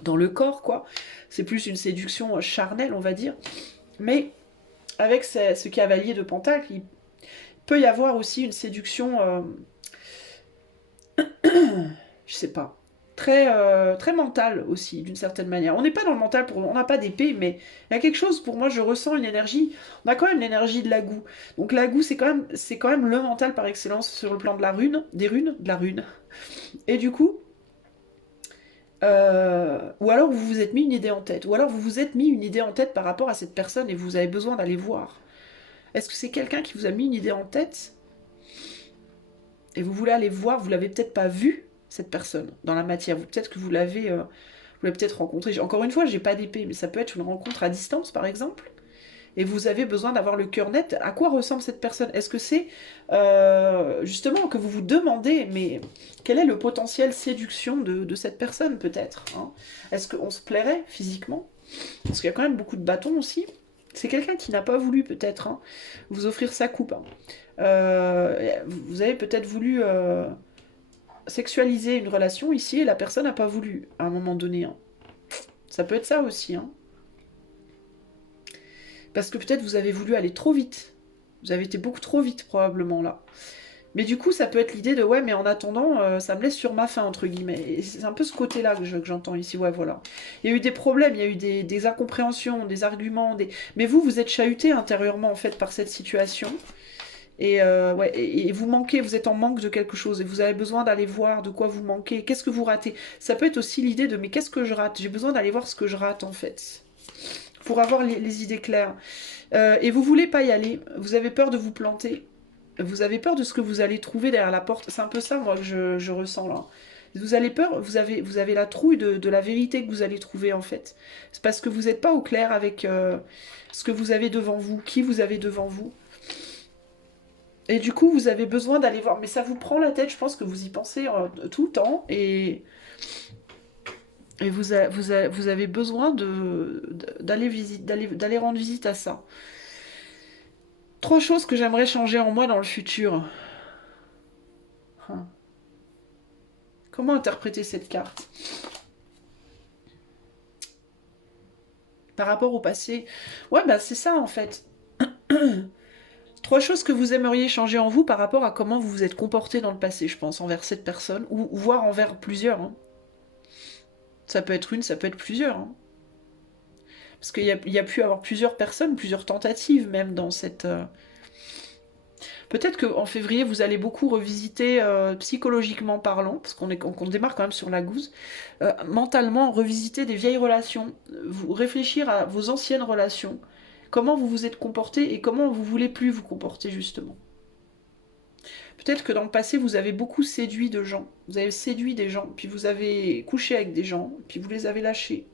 dans le corps quoi. C'est plus une séduction charnelle on va dire. Mais avec ce cavalier de pentacle, il peut y avoir aussi une séduction, je sais pas, très mentale aussi, d'une certaine manière. On n'est pas dans le mental, on n'a pas d'épée, mais il y a quelque chose, pour moi, je ressens une énergie, on a quand même l'énergie de la goût. Donc la goût, c'est quand même le mental par excellence sur le plan de la rune, de la rune. Et du coup, ou alors vous vous êtes mis une idée en tête, ou alors vous vous êtes mis une idée en tête par rapport à cette personne et vous avez besoin d'aller voir. Est-ce que c'est quelqu'un qui vous a mis une idée en tête et vous voulez aller voir, vous l'avez peut-être pas vu, cette personne, dans la matière. Peut-être que vous l'avez peut-être rencontré. Encore une fois, j'ai pas d'épée, mais ça peut être une rencontre à distance, par exemple. Et vous avez besoin d'avoir le cœur net. À quoi ressemble cette personne? Est-ce que c'est justement que vous vous demandez, mais quel est le potentiel séduction de cette personne, peut-être hein? Est-ce qu'on se plairait physiquement? Parce qu'il y a quand même beaucoup de bâtons aussi. C'est quelqu'un qui n'a pas voulu, peut-être, hein, vous offrir sa coupe. Hein. Vous avez peut-être voulu sexualiser une relation ici et la personne n'a pas voulu à un moment donné. Hein. Ça peut être ça aussi. Hein. Parce que peut-être vous avez voulu aller trop vite. Vous avez été beaucoup trop vite probablement là. Mais du coup, ça peut être l'idée de ouais, mais en attendant, ça me laisse sur ma faim, entre guillemets. Et c'est un peu ce côté-là que j'entends ici. Ouais, voilà. Il y a eu des problèmes, il y a eu des incompréhensions, des arguments. Mais vous êtes chahuté intérieurement, en fait, par cette situation. Et, ouais, et vous manquez, vous êtes en manque de quelque chose. Et vous avez besoin d'aller voir de quoi vous manquez. Qu'est-ce que vous ratez? Ça peut être aussi l'idée de mais qu'est-ce que je rate? J'ai besoin d'aller voir ce que je rate, en fait. Pour avoir les idées claires. Et vous voulez pas y aller. Vous avez peur de vous planter. Vous avez peur de ce que vous allez trouver derrière la porte. C'est un peu ça, moi, que je ressens là. Vous avez peur, vous avez la trouille de la vérité que vous allez trouver, en fait. C'est parce que vous n'êtes pas au clair avec ce que vous avez devant vous, qui vous avez devant vous. Et du coup, vous avez besoin d'aller voir. Mais ça vous prend la tête, je pense que vous y pensez tout le temps. Et vous avez besoin d'aller rendre visite à ça. 3 choses que j'aimerais changer en moi dans le futur. Hein. Comment interpréter cette carte? Par rapport au passé. Ouais, bah c'est ça en fait. 3 choses que vous aimeriez changer en vous par rapport à comment vous vous êtes comporté dans le passé, je pense, envers cette personne, ou voire envers plusieurs. Hein. Ça peut être une, ça peut être plusieurs. Hein. Parce qu'il y a pu avoir plusieurs personnes, plusieurs tentatives même dans cette... Peut-être qu'en février, vous allez beaucoup revisiter psychologiquement parlant, parce qu'on démarre quand même sur la gousse, mentalement revisiter des vieilles relations, vous réfléchir à vos anciennes relations, comment vous vous êtes comporté et comment vous voulez plus vous comporter justement. Peut-être que dans le passé, vous avez beaucoup séduit de gens, vous avez séduit des gens, puis vous avez couché avec des gens, puis vous les avez lâchés.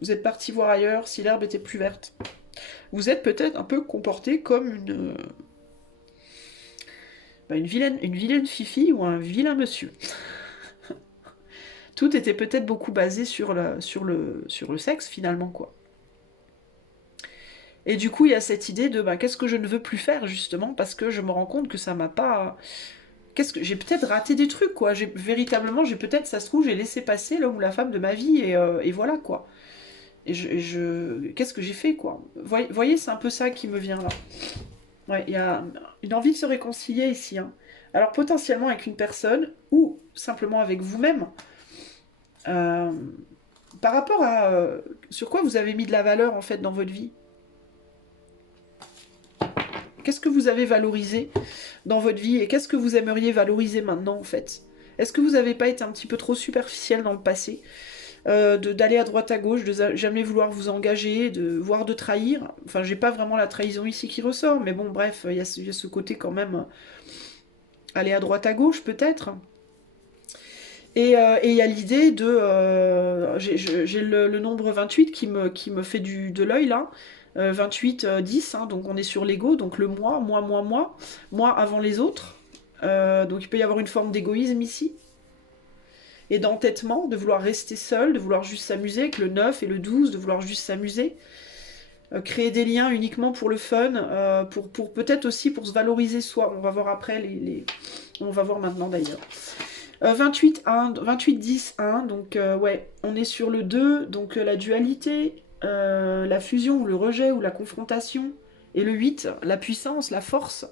Vous êtes parti voir ailleurs si l'herbe était plus verte. Vous êtes peut-être un peu comporté comme une vilaine fifi ou un vilain monsieur. Tout était peut-être beaucoup basé sur le sexe finalement quoi. Et du coup il y a cette idée de bah, qu'est-ce que je ne veux plus faire justement parce que je me rends compte que ça m'a pas... Qu'est-ce que j'ai peut-être raté des trucs quoi. Véritablement j'ai peut-être ça se trouve j'ai laissé passer l'homme ou la femme de ma vie et voilà quoi. Et qu'est-ce que j'ai fait quoi. Voyez c'est un peu ça qui me vient là. Ouais, il y a une envie de se réconcilier ici. Hein. Alors potentiellement avec une personne ou simplement avec vous-même. Euh, Par rapport à sur quoi vous avez mis de la valeur en fait dans votre vie. Qu'est-ce que vous avez valorisé dans votre vie et qu'est-ce que vous aimeriez valoriser maintenant en fait. Est-ce que vous n'avez pas été un petit peu trop superficiel dans le passé d'aller à droite à gauche, de jamais vouloir vous engager, voire de trahir. Enfin, j'ai pas vraiment la trahison ici qui ressort, mais bon, bref, il y a ce côté quand même aller à droite à gauche peut-être. Et il y a l'idée de... j'ai le nombre 28 qui me fait de l'œil là. 28, 10, hein, donc on est sur l'ego, donc le moi avant les autres. Donc il peut y avoir une forme d'égoïsme ici. et d'entêtement, de vouloir rester seul, de vouloir juste s'amuser, avec le 9 et le 12, de vouloir juste s'amuser. Créer des liens uniquement pour le fun, pour peut-être aussi pour se valoriser soi. On va voir après on va voir maintenant d'ailleurs. 28-10-1, donc ouais, on est sur le 2, donc la dualité, la fusion ou le rejet ou la confrontation, et le 8, la puissance, la force.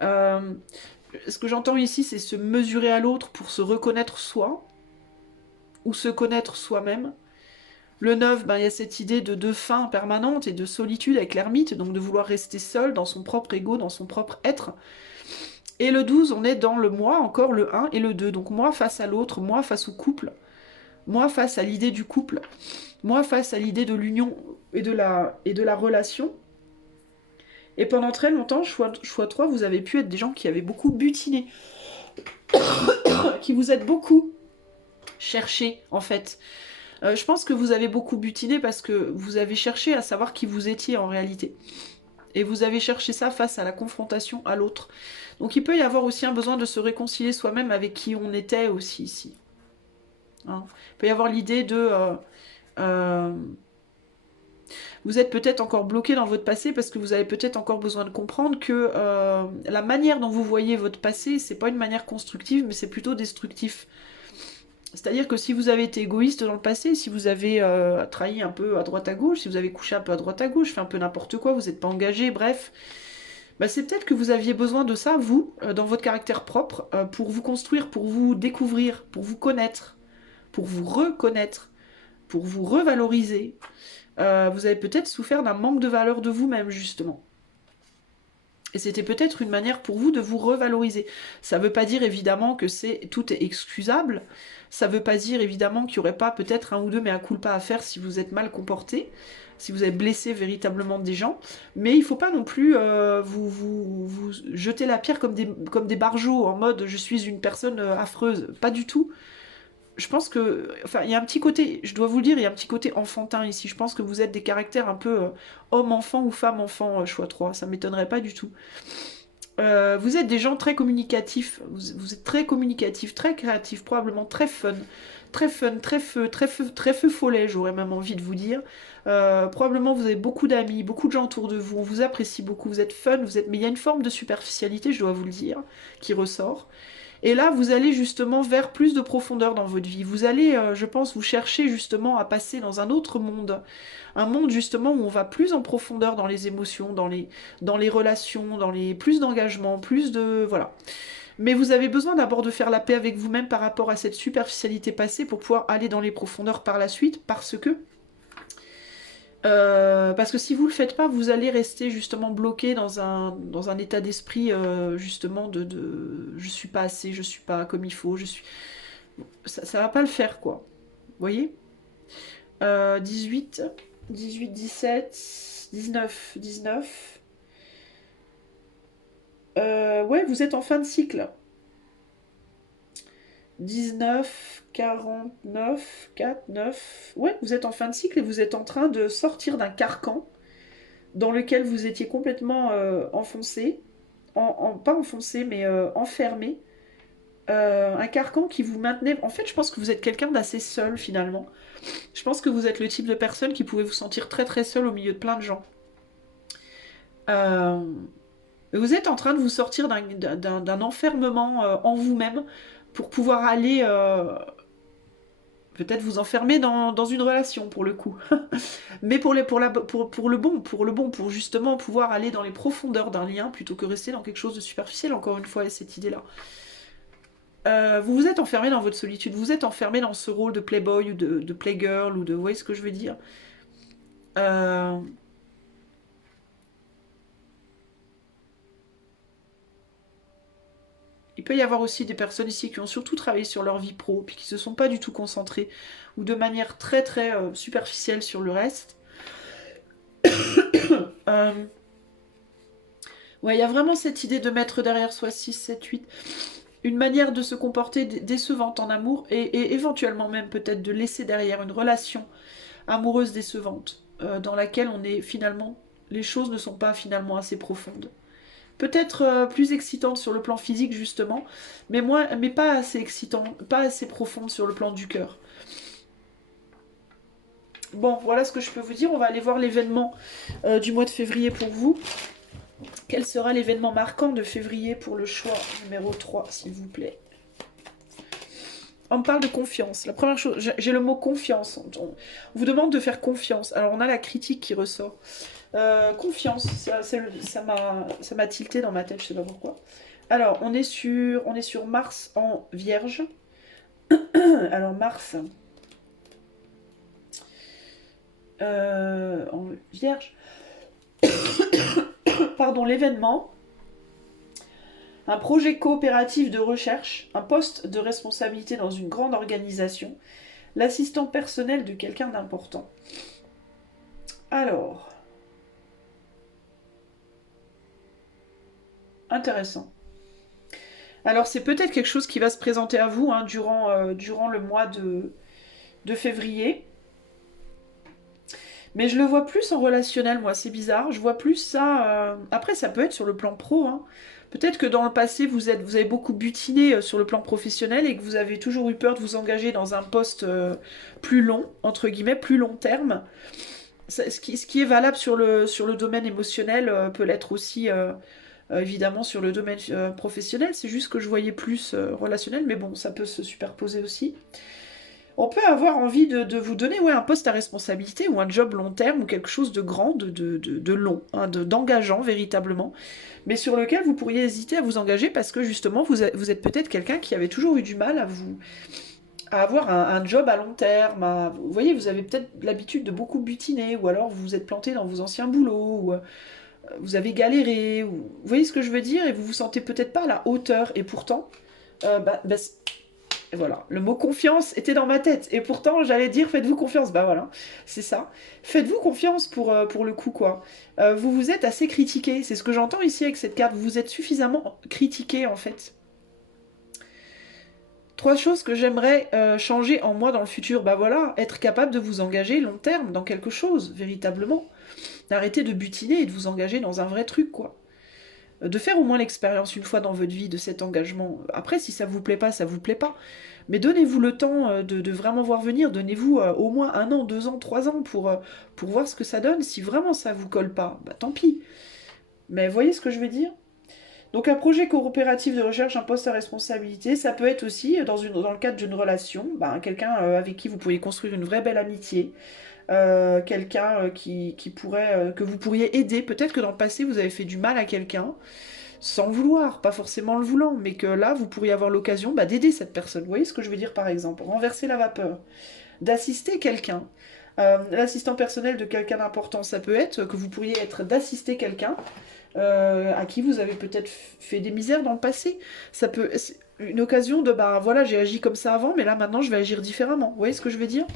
Ce que j'entends ici, c'est se mesurer à l'autre pour se reconnaître soi, ou se connaître soi-même. Le 9, ben, il y a cette idée de fin permanente et de solitude avec l'ermite, donc de vouloir rester seul dans son propre ego, dans son propre être. Et le 12, on est dans le moi, encore le 1 et le 2. Donc moi face à l'autre, moi face au couple, moi face à l'idée du couple, moi face à l'idée de l'union et de la relation. Et pendant très longtemps, choix 3, vous avez pu être des gens qui avaient beaucoup butiné, qui vous êtes beaucoup cherché en fait. Je pense que vous avez beaucoup butiné parce que vous avez cherché à savoir qui vous étiez en réalité. Et vous avez cherché ça face à la confrontation à l'autre. Donc il peut y avoir aussi un besoin de se réconcilier soi-même avec qui on était aussi ici. Hein. Il peut y avoir l'idée de... vous êtes peut-être encore bloqué dans votre passé parce que vous avez peut-être encore besoin de comprendre que la manière dont vous voyez votre passé, c'est pas une manière constructive, mais c'est plutôt destructif. C'est-à-dire que si vous avez été égoïste dans le passé, si vous avez trahi un peu à droite à gauche, si vous avez couché un peu à droite à gauche, fait un peu n'importe quoi, vous n'êtes pas engagé, bref, bah c'est peut-être que vous aviez besoin de ça, vous, dans votre caractère propre, pour vous construire, pour vous découvrir, pour vous connaître, pour vous reconnaître, pour vous revaloriser. Vous avez peut-être souffert d'un manque de valeur de vous-même, justement. Et c'était peut-être une manière pour vous de vous revaloriser. Ça ne veut pas dire évidemment que tout est excusable. Ça ne veut pas dire évidemment qu'il n'y aurait pas peut-être un ou deux mea culpa à faire si vous êtes mal comporté, si vous avez blessé véritablement des gens. Mais il ne faut pas non plus vous jeter la pierre comme des barjots en mode je suis une personne affreuse. Pas du tout. Je pense que, enfin, il y a un petit côté, je dois vous le dire, il y a un petit côté enfantin ici. Je pense que vous êtes des caractères un peu homme-enfant ou femme-enfant, choix 3. Ça m'étonnerait pas du tout. Vous êtes des gens très communicatifs. Vous êtes très communicatifs, très créatifs, probablement très fun. Très fun, très feu follet, j'aurais même envie de vous dire. Probablement vous avez beaucoup d'amis, beaucoup de gens autour de vous, on vous apprécie beaucoup, vous êtes fun, mais il y a une forme de superficialité, je dois vous le dire, qui ressort. Et là, vous allez justement vers plus de profondeur dans votre vie. Vous allez, je pense, vous chercher justement à passer dans un autre monde. Un monde justement où on va plus en profondeur dans les émotions, dans les relations, plus d'engagement, plus de... Voilà. Mais vous avez besoin d'abord de faire la paix avec vous-même par rapport à cette superficialité passée pour pouvoir aller dans les profondeurs par la suite, parce que si vous le faites pas, vous allez rester justement bloqué dans un état d'esprit justement de je suis pas assez, je suis pas comme il faut, ça va pas le faire quoi. Vous voyez 18, 17, 19. Ouais, vous êtes en fin de cycle. 19, 49, 4, 9. Ouais, vous êtes en fin de cycle et vous êtes en train de sortir d'un carcan dans lequel vous étiez complètement enfoncé. Pas enfoncé, mais enfermé. Un carcan qui vous maintenait... En fait, je pense que vous êtes quelqu'un d'assez seul, finalement. Je pense que vous êtes le type de personne qui pouvait vous sentir très très seul au milieu de plein de gens. Vous êtes en train de vous sortir d'un enfermement en vous-même pour pouvoir aller... peut-être vous enfermer dans une relation, pour le coup. Mais pour le bon, pour justement pouvoir aller dans les profondeurs d'un lien plutôt que rester dans quelque chose de superficiel, encore une fois, cette idée-là. Vous vous êtes enfermé dans votre solitude, vous êtes enfermé dans ce rôle de playboy ou de playgirl ou de... Vous voyez ce que je veux dire Il peut y avoir aussi des personnes ici qui ont surtout travaillé sur leur vie pro, puis qui se sont pas du tout concentrées, ou de manière très très superficielle sur le reste. Ouais, il y a vraiment cette idée de mettre derrière soi 6, 7, 8... une manière de se comporter décevante en amour et éventuellement même peut-être de laisser derrière une relation amoureuse décevante dans laquelle on est finalement, les choses ne sont pas finalement assez profondes. peut-être plus excitante sur le plan physique justement, mais pas assez excitante, pas assez profonde sur le plan du cœur. Bon, voilà ce que je peux vous dire. On va aller voir l'événement du mois de février pour vous. Quel sera l'événement marquant de février pour le choix numéro 3, s'il vous plaît? On me parle de confiance. La première chose, j'ai le mot confiance. On vous demande de faire confiance. Alors on a la critique qui ressort. Confiance, ça m'a tilté dans ma tête, je sais pas pourquoi. Alors on est sur Mars en Vierge. Alors Mars en Vierge. Pardon, l'événement. Un projet coopératif de recherche, un poste de responsabilité dans une grande organisation, l'assistant personnel de quelqu'un d'important. Alors, intéressant. Alors c'est peut-être quelque chose qui va se présenter à vous hein, durant le mois de février. Mais je le vois plus en relationnel, moi, c'est bizarre. Je vois plus ça... Après, ça peut être sur le plan pro. Hein. Peut-être que dans le passé, vous avez beaucoup butiné sur le plan professionnel et que vous avez toujours eu peur de vous engager dans un poste plus long, entre guillemets, plus long terme. Ce qui est valable sur le domaine émotionnel peut l'être aussi, évidemment, sur le domaine professionnel. C'est juste que je voyais plus relationnel, mais bon, ça peut se superposer aussi. On peut avoir envie de vous donner un poste à responsabilité ou un job long terme ou quelque chose de grand, de long, hein, d'engageant véritablement, mais sur lequel vous pourriez hésiter à vous engager parce que justement vous êtes peut-être quelqu'un qui avait toujours eu du mal à avoir un job à long terme. Vous voyez, vous avez peut-être l'habitude de beaucoup butiner ou alors vous vous êtes planté dans vos anciens boulots ou vous avez galéré. Vous voyez ce que je veux dire et vous vous sentez peut-être pas à la hauteur et pourtant... Et voilà, le mot confiance était dans ma tête. Et pourtant, j'allais dire faites-vous confiance. Bah voilà, c'est ça. Faites-vous confiance pour le coup, quoi. Vous vous êtes assez critiqué. C'est ce que j'entends ici avec cette carte. Vous vous êtes suffisamment critiqué, en fait. 3 choses que j'aimerais changer en moi dans le futur. Bah voilà, être capable de vous engager long terme dans quelque chose, véritablement. D'arrêter de butiner et de vous engager dans un vrai truc, quoi. De faire au moins l'expérience une fois dans votre vie de cet engagement. Après, si ça vous plaît pas, ça vous plaît pas. Mais donnez-vous le temps de vraiment voir venir. Donnez-vous au moins 1 an, 2 ans, 3 ans pour voir ce que ça donne. Si vraiment ça vous colle pas, bah tant pis. Mais voyez ce que je veux dire? Donc un projet coopératif de recherche, un poste à responsabilité, ça peut être aussi dans le cadre d'une relation, bah, quelqu'un avec qui vous pourriez construire une vraie belle amitié, quelqu'un qui pourrait, que vous pourriez aider. Peut-être que dans le passé vous avez fait du mal à quelqu'un, sans le vouloir, pas forcément le voulant, mais que là, vous pourriez avoir l'occasion d'aider cette personne. Vous voyez ce que je veux dire, par exemple? Renverser la vapeur, d'assister quelqu'un. L'assistant personnel de quelqu'un d'important, ça peut être que vous pourriez être d'assister quelqu'un à qui vous avez peut-être fait des misères dans le passé. Ça peut... C'est une occasion de, bah voilà, j'ai agi comme ça avant, mais là, maintenant, je vais agir différemment. Vous voyez ce que je veux dire?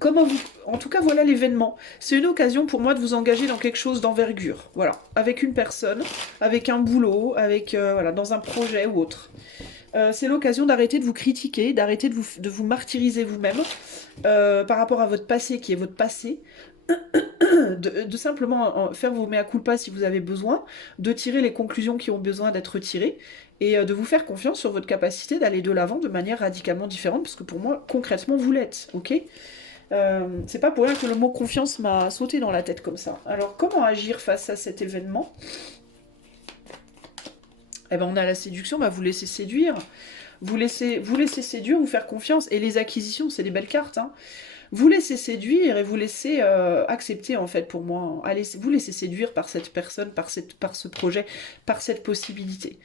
Comment vous... En tout cas, voilà l'événement. C'est une occasion pour moi de vous engager dans quelque chose d'envergure. Voilà. Avec une personne, avec un boulot, avec voilà, dans un projet ou autre. C'est l'occasion d'arrêter de vous critiquer, d'arrêter de vous martyriser vous-même par rapport à votre passé qui est votre passé. De simplement faire vos mea culpa si vous avez besoin, de tirer les conclusions qui ont besoin d'être tirées et de vous faire confiance sur votre capacité d'aller de l'avant de manière radicalement différente, parce que pour moi, concrètement, vous l'êtes, ok? C'est pas pour rien que le mot confiance m'a sauté dans la tête comme ça. Alors, comment agir face à cet événement? Eh ben, on a la séduction, bah, vous laissez séduire. Vous laissez séduire, vous faire confiance. Et les acquisitions, c'est des belles cartes. Hein. Vous laissez séduire et vous laissez accepter, en fait, pour moi. Allez, vous laissez séduire par cette personne, par ce projet, par cette possibilité.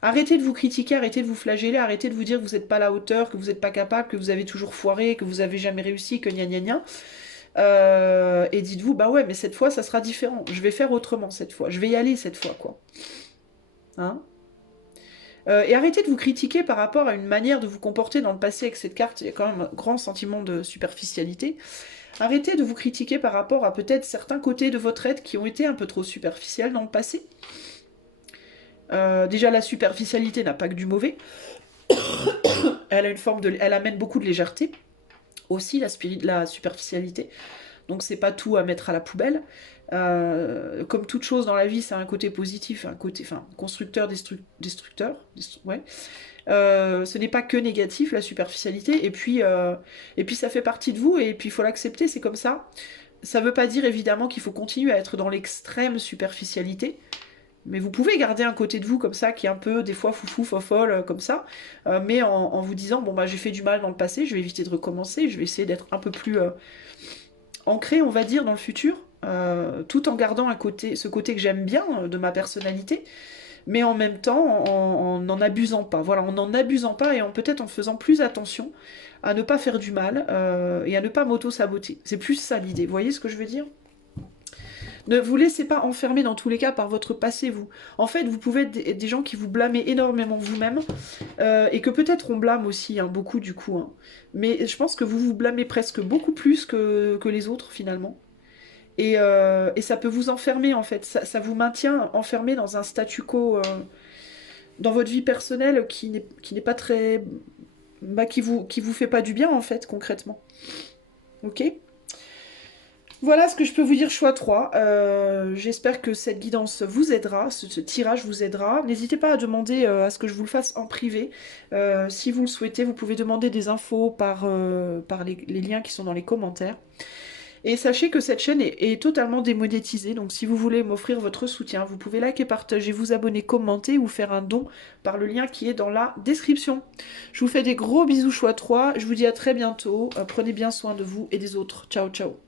Arrêtez de vous critiquer, arrêtez de vous flageller, arrêtez de vous dire que vous n'êtes pas à la hauteur, que vous n'êtes pas capable, que vous avez toujours foiré, que vous n'avez jamais réussi, que gna gna gna. Et dites-vous, bah ouais, mais cette fois, ça sera différent. Je vais faire autrement cette fois. Je vais y aller cette fois, quoi. Hein? Et arrêtez de vous critiquer par rapport à une manière de vous comporter dans le passé avec cette carte. Il y a quand même un grand sentiment de superficialité. Arrêtez de vous critiquer par rapport à peut-être certains côtés de votre être qui ont été un peu trop superficiels dans le passé. Déjà, la superficialité n'a pas que du mauvais. Elle amène beaucoup de légèreté. Aussi, la superficialité. Donc, c'est pas tout à mettre à la poubelle. Comme toute chose dans la vie, ça a un côté positif, un côté, enfin, constructeur, destructeur, ouais. Ce n'est pas que négatif, la superficialité, et puis ça fait partie de vous, et puis il faut l'accepter, c'est comme ça. Ça veut pas dire évidemment qu'il faut continuer à être dans l'extrême superficialité, mais vous pouvez garder un côté de vous comme ça, qui est un peu, des fois, foufou, fofolle, comme ça, mais en vous disant, bon bah j'ai fait du mal dans le passé, je vais éviter de recommencer, je vais essayer d'être un peu plus ancré, on va dire, dans le futur, tout en gardant ce côté que j'aime bien de ma personnalité, mais en même temps en n'en abusant pas. Voilà, en n'en abusant pas et peut-être en faisant plus attention à ne pas faire du mal et à ne pas m'auto-saboter. C'est plus ça l'idée, vous voyez ce que je veux dire? Ne vous laissez pas enfermer dans tous les cas par votre passé, vous. En fait, vous pouvez être des gens qui vous blâmez énormément vous-même, et que peut-être on blâme aussi, hein, beaucoup du coup. Hein. Mais je pense que vous vous blâmez presque beaucoup plus que les autres finalement. Et ça peut vous enfermer en fait, ça vous maintient enfermé dans un statu quo dans votre vie personnelle qui n'est pas très... Bah, qui vous fait pas du bien en fait concrètement. Ok. Voilà ce que je peux vous dire, choix 3. J'espère que cette guidance vous aidera, ce tirage vous aidera. N'hésitez pas à demander à ce que je vous le fasse en privé. Si vous le souhaitez, vous pouvez demander des infos par les liens qui sont dans les commentaires. Et sachez que cette chaîne est totalement démonétisée, donc si vous voulez m'offrir votre soutien, vous pouvez liker, partager, vous abonner, commenter ou faire un don par le lien qui est dans la description. Je vous fais des gros bisous choix 3, je vous dis à très bientôt, prenez bien soin de vous et des autres. Ciao ciao.